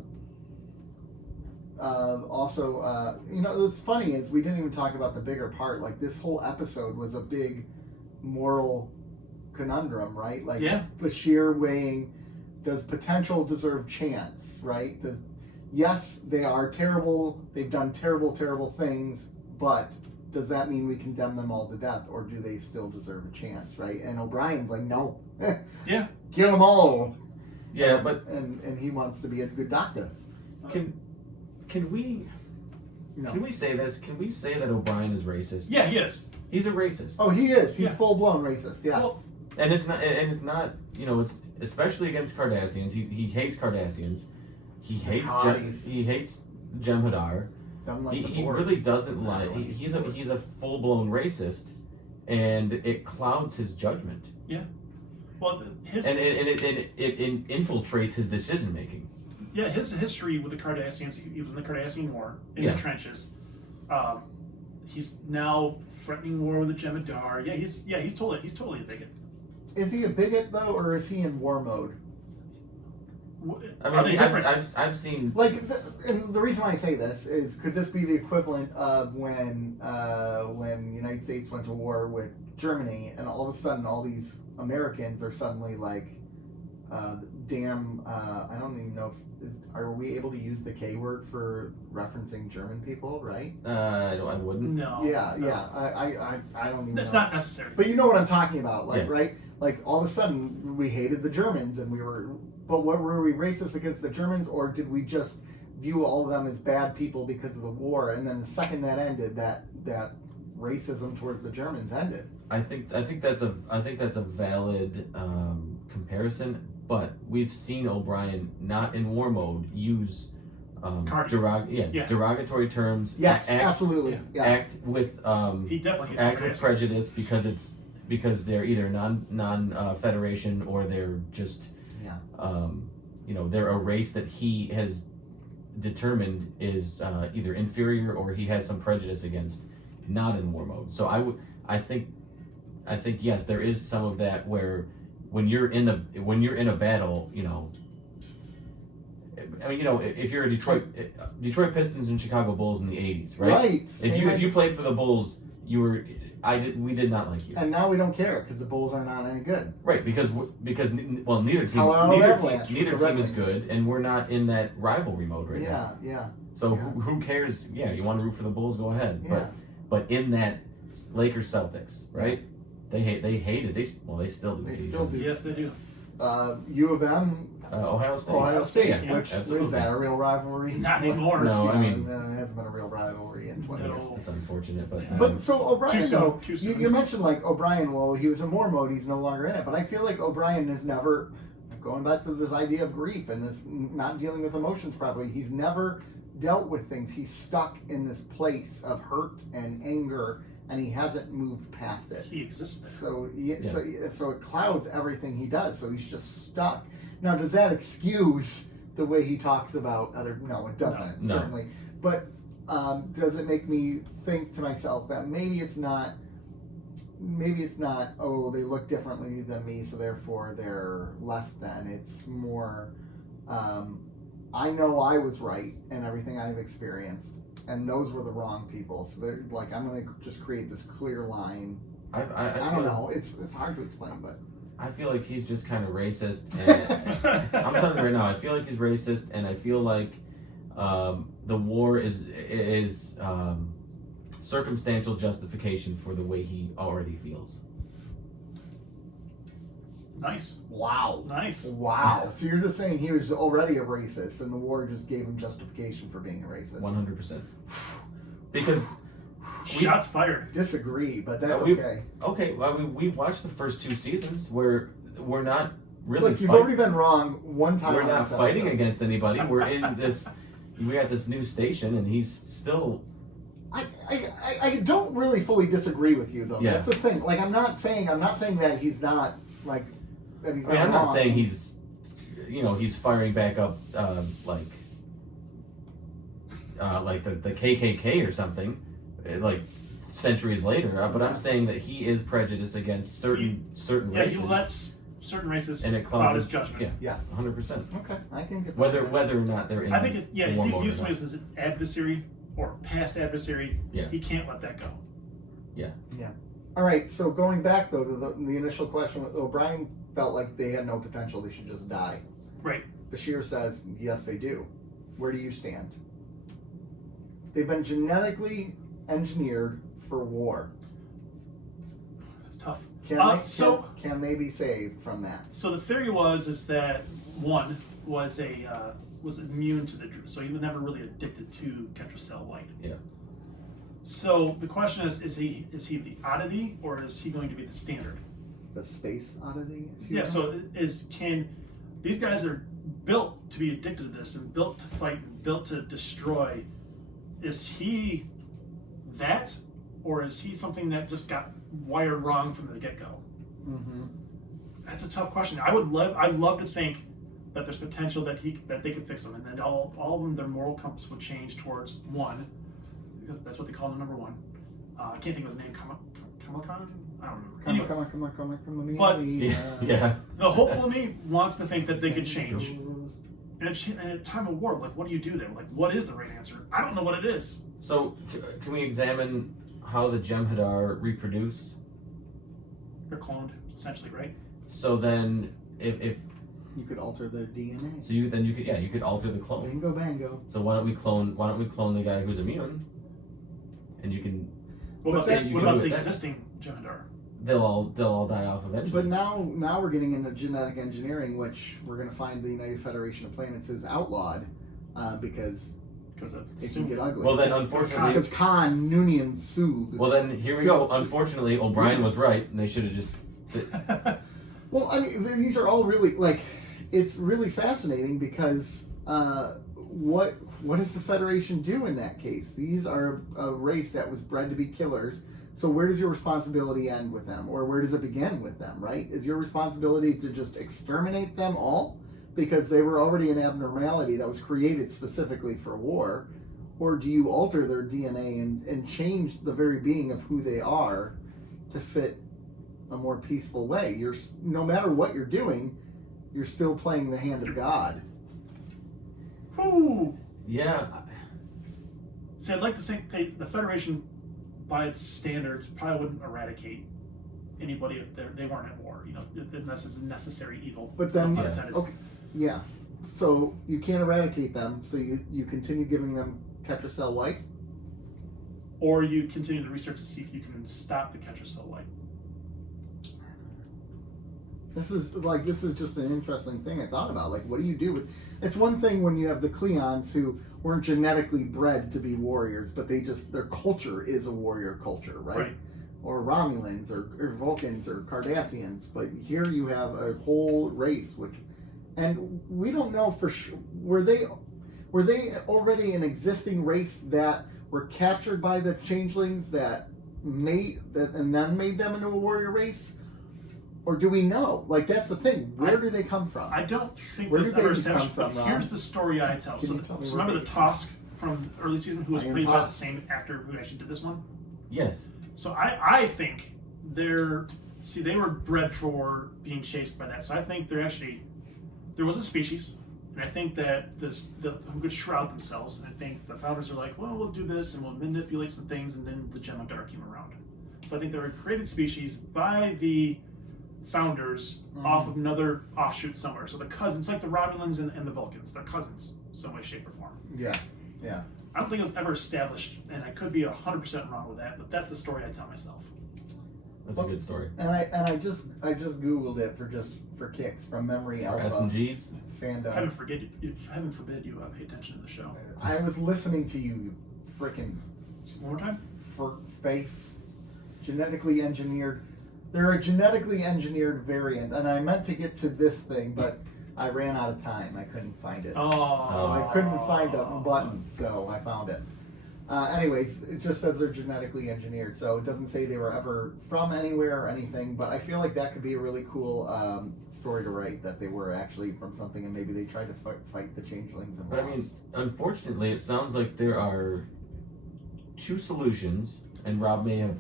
Also, what's funny is we didn't even talk about the bigger part. Like this whole episode was a big moral conundrum, right? Like Bashir weighing, does potential deserve chance, right? Yes, they are terrible. They've done terrible, terrible things, but does that mean we condemn them all to death, or do they still deserve a chance, right? And O'Brien's like, no. Kill them all. Yeah, and he wants to be a good doctor. Can we say this? Can we say that O'Brien is racist? Yeah, he is. He's a racist. Oh, he is. He's full blown racist. Yes. Well, and it's not. It's especially against Cardassians. He hates Cardassians. He hates Jem'Hadar. He really doesn't like. He's a full blown racist, and it clouds his judgment. Yeah. Well, it infiltrates his decision making. Yeah, his history with the Cardassians. He was in the Cardassian War in the trenches. He's now threatening war with the Jem'Hadar. He's totally a bigot. Is he a bigot though, or is he in war mode? I mean, I've seen and the reason why I say this is, could this be the equivalent of when the United States went to war with Germany, and all of a sudden all these Americans are suddenly like, I don't even know are we able to use the K word for referencing German people, right? I wouldn't. No. Yeah. I don't even. That's know. not necessary. But you know what I'm talking about, right? Like all of a sudden we hated the Germans, and but what were we racist against the Germans, or did we just view all of them as bad people because of the war? And then the second that ended, that racism towards the Germans ended. I think that's a valid comparison, but we've seen O'Brien not in war mode use derogatory terms. Yes, absolutely. Yeah. Act with he definitely act with prejudice because they're either non Federation, or they're just they're a race that he has determined is either inferior, or he has some prejudice against, not in war mode. So I think yes, there is some of that where when you're in a battle, if you're a Detroit Pistons and Chicago Bulls in the 80s, right? Right. If you played for the Bulls, we did not like you. And now we don't care because the Bulls are not any good. Right, because neither team is good, and we're not in that rivalry mode right now. Yeah. So who cares? Yeah, you want to root for the Bulls, go ahead. Yeah. But in that Lakers Celtics, right? They hated. They still do. They still do. Yes, they do. U of M. Ohio State. Yeah, which is that a real rivalry? Not anymore. No, I mean, it hasn't been a real rivalry in 20 years. It's unfortunate, but so O'Brien, though, you mentioned like O'Brien. Well, he was in war mode. He's no longer in it. But I feel like O'Brien has never, going back to this idea of grief and this not dealing with emotions properly. He's never dealt with things. He's stuck in this place of hurt and anger, and he hasn't moved past it. He exists there. So it clouds everything he does. So he's just stuck. Now, does that excuse the way he talks about other. No, it doesn't. No. Certainly, but does it make me think to myself that maybe it's not? Maybe it's not. Oh, they look differently than me, so therefore they're less than. It's more. I know I was right in everything I've experienced, and those were the wrong people. So they're like, I'm gonna just create this clear line. I don't know. It's hard to explain, but I feel like he's just kind of racist. And I'm telling you right now, I feel like he's racist, and I feel like the war is circumstantial justification for the way he already feels. Nice. wow. Nice. Wow. So you're just saying he was already a racist, and the war just gave him justification for being a racist. 100%. Because Shots fired. Disagree, but that's we- okay. okay, well, we've watched the first 2 seasons where we're not really. Look, you've already been wrong one time. We're on not this fighting episode. against anybody. We're in this. We got this new station, and he's still. I don't really fully disagree with you though. Yeah. That's the thing. Like I'm not saying that he's not like that he's I mean, not I'm wrong. not saying he's, he's firing back up like the KKK or something, like centuries later. But I'm saying that he is prejudiced against certain Yeah, races. he lets certain races and it cloud his causes judgment. Yeah, Yes. 100%. Okay, I can get that. Whether or not they're in. I think if war he mode or views not. somebody as an adversary or past adversary, Yeah. he can't let that go. All right. So going back though to the initial question, O'Brien felt like they had no potential; they should just die. Right. Bashir says, yes, they do. Where do you stand? They've been genetically engineered for war. That's tough. Can they be saved from that? So the theory is that one was was immune to so he was never really addicted to Ketracel light. Yeah. So the question is he the oddity or is he going to be the standard? The space oddity? If you Yeah. will? So these guys are built to be addicted to this and built to fight and built to destroy. Is he that, or is he something that just got wired wrong from the get-go? Mm-hmm. That's a tough question. I'd love to think that there's potential that they could fix them, and then all of them, their moral compass would change towards one, because that's what they call the number one. I can't think of his name. Kamakan? I don't remember. Anyway, Come on. But- Yeah. the hopeful in me wants to think that they could change. And at a time of war, like, what do you do there? Like, what is the right answer? I don't know what it is. So can we examine how the Jem'Hadar reproduce? They're cloned, essentially, right? So then, if You could alter their DNA. so you could alter the clone. Bingo bango. So why don't we clone the guy who's immune, and you can What about, that- the, you what can about do the it then. existing Jem'Hadar? they'll all die off eventually. But now we're getting into genetic engineering, which we're going to find the United Federation of Planets is outlawed because Because of it can get ugly. Well then, unfortunately, Because Khan, Noonien, Sue. well then here we go. Unfortunately, O'Brien was right, and they should have just. Well, I mean, these are all really it's really fascinating because what does the Federation do in that case? These are a race that was bred to be killers. So where does your responsibility end with them, or where does it begin with them? Right? Is your responsibility to just exterminate them all because they were already an abnormality that was created specifically for war, or do you alter their DNA and change the very being of who they are to fit a more peaceful way? No matter what you're doing, you're still playing the hand of God. Whew. Yeah. See, I'd like to think the Federation, by its standards, probably wouldn't eradicate anybody if they weren't at war. Unless it's a necessary evil. But then, No pun intended. okay, yeah. So you can't eradicate them. So you continue giving them Ketracel light. Or you continue the research to see if you can stop the Ketracel light. This is just an interesting thing I thought about. Like, what do you do with? It's one thing when you have the Cleons who weren't genetically bred to be warriors, but their culture is a warrior culture, right? Or Romulans, or Vulcans, or Cardassians. But here you have a whole race, and we don't know for sure. Were they already an existing race that were captured by the changelings and then made them into a warrior race? Or do we know? Like, that's the thing. Where do they come from? I don't think Where this do ever babies come established. from, But Ron? here's the story I tell. Can So, you tell me so where remember the babies come Tosk from early season, who was I am played by the Tosk. same actor who actually did this one? Yes. So I think they were bred for being chased by that. So I think there was a species, and I think that who could shroud themselves. And I think the founders are like, well, we'll do this and we'll manipulate some things, and then the Jem'Hadar came around. So I think they were a created species by the founders off of another offshoot somewhere. So the cousins, like the Romulans and the Vulcans, they're cousins, some way, shape, or form. Yeah. I don't think it was ever established, and I could be 100% wrong with that, but that's the story I tell myself. That's a good story. And I just googled it for kicks from Memory Alpha. S&Gs? Fandom. Heaven forbid you pay attention to the show. I was listening to you freaking One more time? face. Genetically engineered. They're a genetically engineered variant, and I meant to get to this thing, but I ran out of time. I couldn't find it. Oh. So I couldn't find a button, so I found it. Anyways, it just says they're genetically engineered, so it doesn't say they were ever from anywhere or anything, but I feel like that could be a really cool story to write, that they were actually from something and maybe they tried to fight the changelings and But I lost. mean, unfortunately, it sounds like there are two solutions, and Rob may have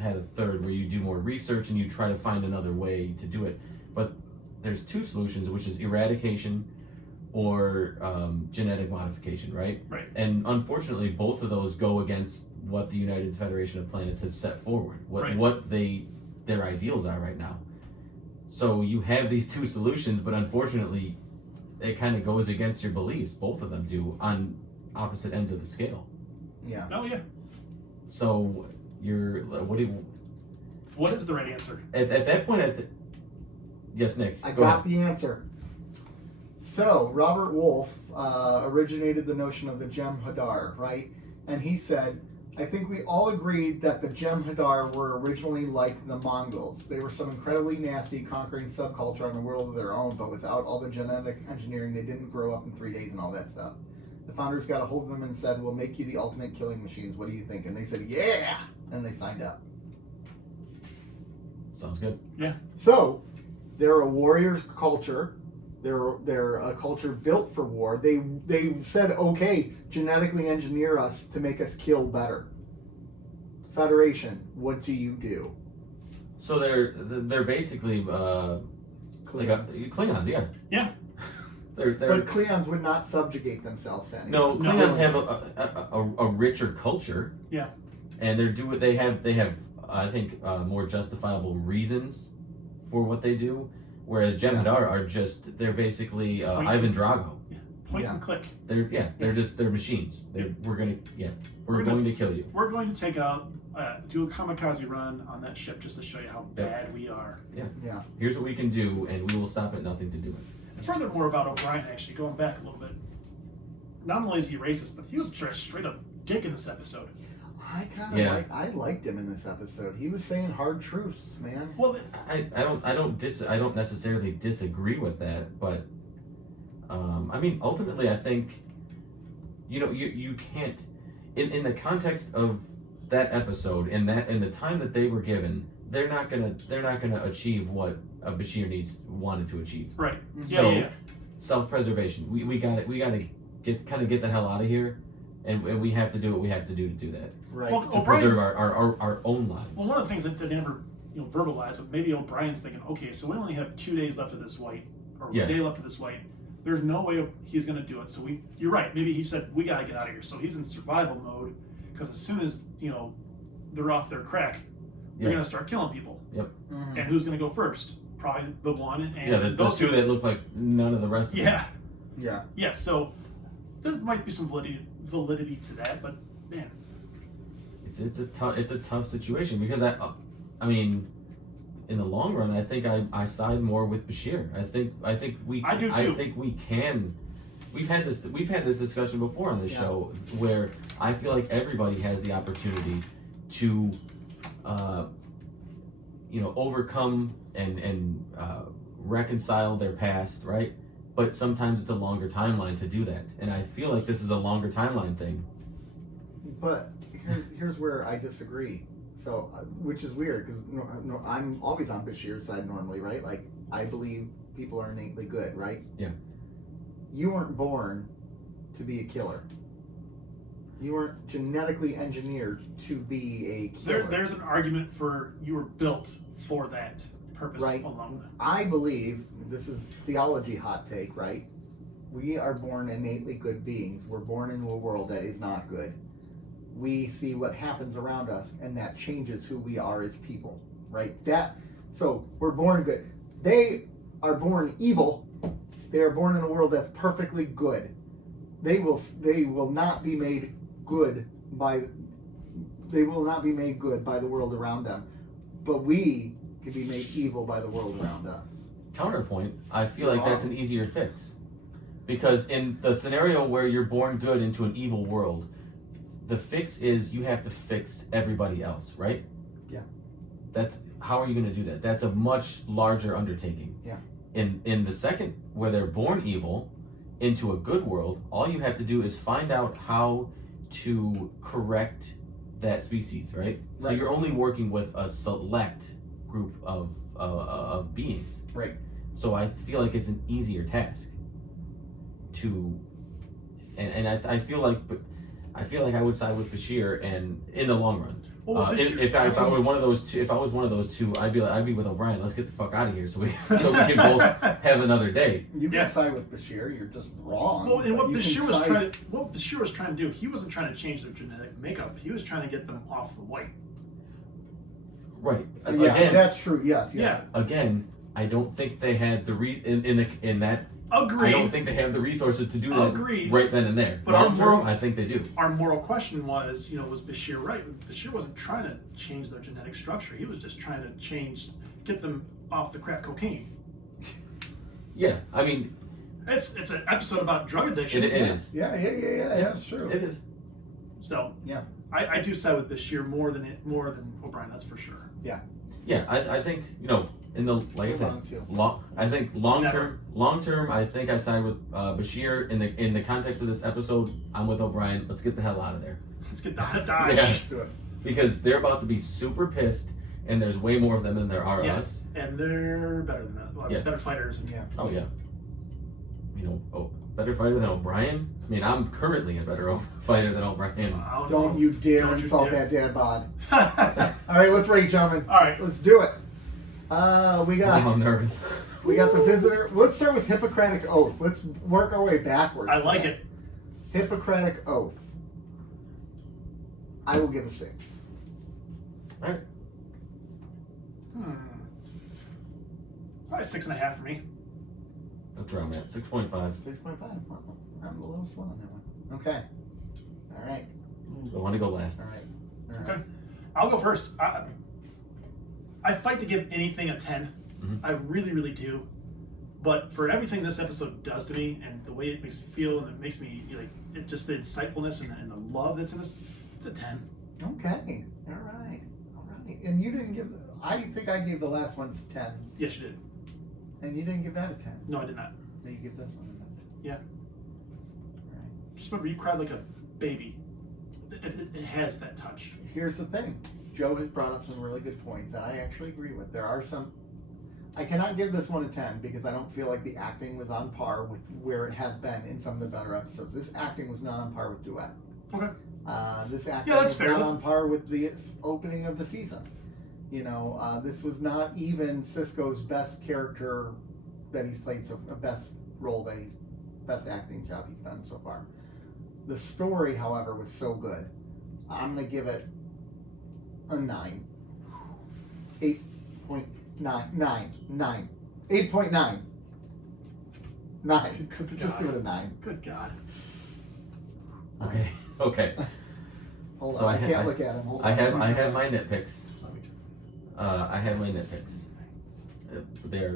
had a third where you do more research and you try to find another way to do it. But there's two solutions, which is eradication or genetic modification, right? Right. And unfortunately, both of those go against what the United Federation of Planets has set forward, what their ideals are right now. So you have these two solutions, but unfortunately, it kind of goes against your beliefs. Both of them do, on opposite ends of the scale. Yeah. Oh, yeah. So What is the right answer? At that point, yes, Nick. I go got ahead. the answer. So, Robert Wolfe originated the notion of the Jem'Hadar, right? And he said, I think we all agreed that the Jem'Hadar were originally like the Mongols. They were some incredibly nasty, conquering subculture on a world of their own, but without all the genetic engineering, they didn't grow up in 3 days and all that stuff. The founders got a hold of them and said, we'll make you the ultimate killing machines. What do you think? And they said, yeah! And they signed up. Sounds good. Yeah. So, they're a warrior's culture. They're a culture built for war. They said, okay, genetically engineer us to make us kill better. Federation, what do you do? So they're basically Klingons, yeah. Yeah. They're But Klingons would not subjugate themselves to anything. no, Klingons have a richer culture. Yeah. And they have I think more justifiable reasons for what they do, whereas Jem'Hadar are they're basically Ivan Drago. Yeah. Point and click. They're machines. We're going to kill you. We're going to take out, do a kamikaze run on that ship just to show you how bad we are. Yeah. Here's what we can do, and we will stop at nothing to do it. Furthermore, about O'Brien, actually, going back a little bit, not only is he racist, but he was just straight up dick in this episode. I kind of I liked him in this episode. He was saying hard truths, man. Well, I don't necessarily disagree with that, but I mean, ultimately, I think you can't in the context of that episode and the time that they were given, they're not gonna achieve what a Bashir wanted to achieve. right. So self-preservation. We gotta get the hell out of here, and we have to do what we have to do that. Right. Well, To preserve our own lives. Well, one of the things that they never verbalized, but maybe O'Brien's thinking, okay, so we only have 2 days left of this white, or a day left of this white. There's no way he's going to do it. So you're right. Maybe he said, we got to get out of here. So he's in survival mode, because as soon as, they're off their crack, they're going to start killing people. Yep. Mm-hmm. And who's going to go first? Probably the one. And those two that look like none of the rest of them. Yeah. Yeah, so there might be some validity to that, but man. It's a tough situation, because I mean, in the long run, I think I side more with Bashir. I think we I do too. I think we can. We've had this discussion before on this show, where I feel like everybody has the opportunity to overcome and reconcile their past, right? But sometimes it's a longer timeline to do that, and I feel like this is a longer timeline thing. But here's where I disagree. So, which is weird because I'm always on Bashir's side normally, right? Like, I believe people are innately good, right? Yeah. You weren't born to be a killer. You weren't genetically engineered to be a killer. There's an argument for you were built for that purpose Right. alone. I believe, this is theology hot take, right? We are born innately good beings. We're born into a world that is not good. We see what happens around us, and that changes who we are as people, right? So we're born good. They are born evil. They are born in a world that's perfectly good. They will not be made good by the world around them. But we can be made evil by the world around us. Counterpoint, I feel like that's an easier fix. Because in the scenario where you're born good into an evil world, the fix is you have to fix everybody else, right? Yeah. How are you going to do that? That's a much larger undertaking. Yeah. In the second, where they're born evil into a good world, all you have to do is find out how to correct that species, right? So you're only working with a select group of beings. Right. So I feel like it's an easier task to, and I feel like I would side with Bashir, and in the long run, if I was one of those two, I'd be with O'Brien. Let's get the fuck out of here, so we can both have another day. You can side with Bashir. You're just wrong. Well, and what Bashir was trying to do, he wasn't trying to change their genetic makeup. He was trying to get them off the white. Right. Yeah, again, that's true. Yes. Yeah. Again, I don't think they had the in that. Agreed. I don't think they have the resources to do that right then and there. But long term, I think they do. Our moral question was, was Bashir right? Bashir wasn't trying to change their genetic structure. He was just trying to get them off the crack cocaine. Yeah, I mean, it's an episode about drug addiction. It is. Yeah, that's true. It is. So yeah, I do side with Bashir more than O'Brien. That's for sure. Yeah. Yeah, I think in the I said, I think long term, I think I side with Bashir. In the context of this episode, I'm with O'Brien. Let's get the hell out of there. Let's get the Dodge. Yeah. Let's do it. Because they're about to be super pissed, and there's way more of them than there are of us. And they're better than us. Better fighters. Yeah. Oh yeah. Better fighter than O'Brien. I mean, I'm currently a better fighter than O'Brien. Don't you dare insult that dad bod. All right, let's rate, gentlemen. All right, let's do it. I'm nervous. We got the visitor. Let's start with Hippocratic Oath. Let's work our way backwards. I like it. Hippocratic Oath. I will give a 6. All right. Probably 6.5 for me. That's where I'm at. 6.5. 6.5. I'm the lowest one on that one. Okay. All right. I want to go last. All right. Okay. I'll go first. I fight to give anything a 10. Mm-hmm. I really, really do. But for everything this episode does to me, and the way it makes me feel, and it makes me just the insightfulness and the love that's in this, it's a 10. Okay. All right. And you didn't give. I think I gave the last one's 10s. Yes, you did. And you didn't give that a 10. No, I did not. No, you give this one a 10. Yeah. All right. Just remember, you cried like a baby. It has that touch. Here's the thing. Joe has brought up some really good points, and I actually agree with. There are some. I cannot give this one a 10 because I don't feel like the acting was on par with where it has been in some of the better episodes. This acting was not on par with Duet. Okay. This acting that's was fair. not on par with the opening of the season. This was not even Sisko's best character that he's played, best acting job he's done so far. The story, however, was so good. I'm going to give it a 9. 8.9. 8.9. 9. Just give it a 9. Good God. Okay. Hold So on, I I can't ha- look at him. Hold I on. have my nitpicks. I have my nitpicks. They're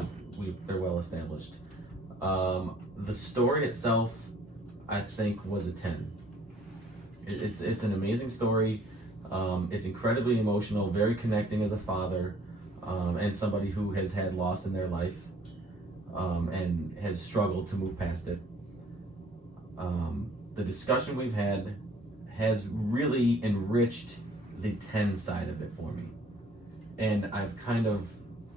well established. The story itself, I think, was a 10. It's an amazing story. It's incredibly emotional, very connecting as a father, and somebody who has had loss in their life, and has struggled to move past it. The discussion we've had has really enriched the 10 side of it for me, and I've kind of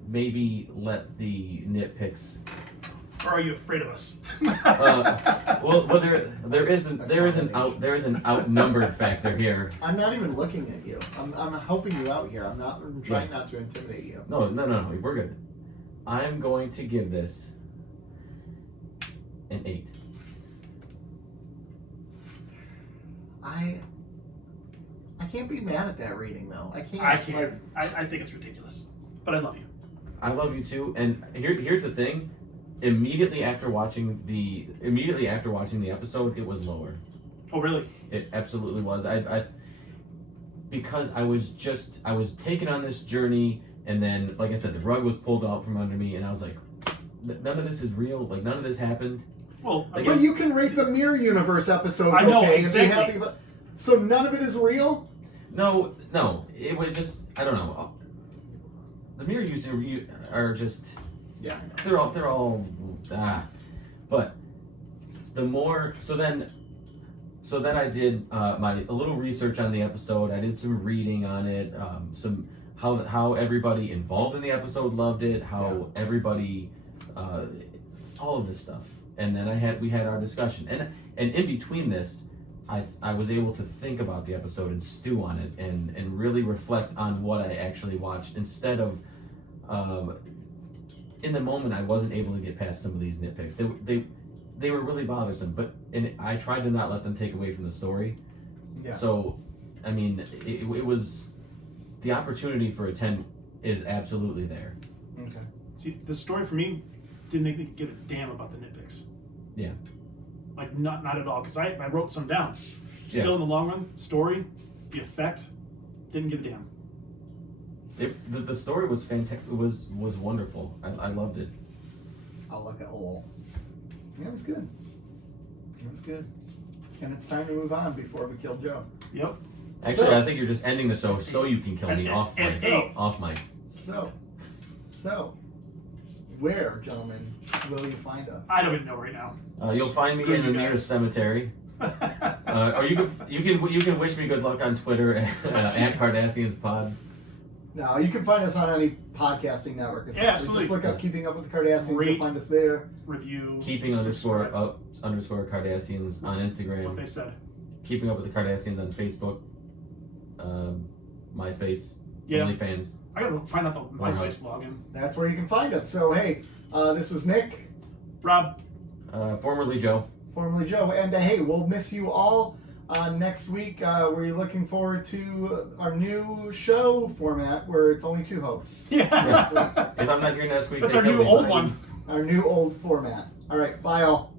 maybe let the nitpicks. Or are you afraid of us? Well, there is an outnumbered factor here. I'm not even looking at you. I'm helping you out here. I'm trying not to intimidate you. No, we're good. I'm going to give this an 8. I can't be mad at that rating though. I can't. I can't. I think it's ridiculous, but I love you. I love you too. And here's the thing. Immediately after watching the episode, it was lower. Oh, really? It absolutely was. Because I was taken on this journey, and then, like I said, the rug was pulled out from under me, and I was like, none of this is real. Like, none of this happened. Well, like, but you can rate the Mirror Universe episodes, I know, okay? exactly. And be happy about. So none of it is real. No. It would just, I don't know. The mirror users are just. Yeah, They're all but the more so then I did a little research on the episode. I did some reading on it, some how everybody involved in the episode loved it, how everybody all of this stuff. And then we had our discussion. And in between this, I was able to think about the episode and stew on it and really reflect on what I actually watched instead of in the moment, I wasn't able to get past some of these nitpicks. They were really bothersome, and I tried to not let them take away from the story. Yeah. So, I mean, it was the opportunity for a 10 is absolutely there. Okay. See, the story for me didn't make me give a damn about the nitpicks. Yeah. Like not at all, because I wrote some down. Still, in the long run, story, the effect, didn't give a damn. The story was fantastic. It was wonderful. I loved it. I'll look at lol. Yeah, it was good. It was good. And it's time to move on before we kill Joe. Yep. Actually, I think you're just ending the show so you can kill me off mic. So, where, gentlemen, will you find us? I don't even know right now. You'll find me in the nearest cemetery. Or you can wish me good luck on Twitter at Cardassians Pod. No, you can find us on any podcasting network. Yeah, absolutely. Just look up Keeping Up with the Kardashians. You'll find us there. Review. Keeping _Kardashians on Instagram. What they said. Keeping Up with the Kardashians on Facebook. MySpace. Yeah. OnlyFans. I gotta find out the MySpace login. That's where you can find us. So, hey, this was Nick. Rob. Formerly Joe. Formerly Joe. And hey, we'll miss you all next week. We're looking forward to our new show format where it's only 2 hosts. Yeah. If I'm not here next week, that's our new old one. Our new old format. All right, bye all.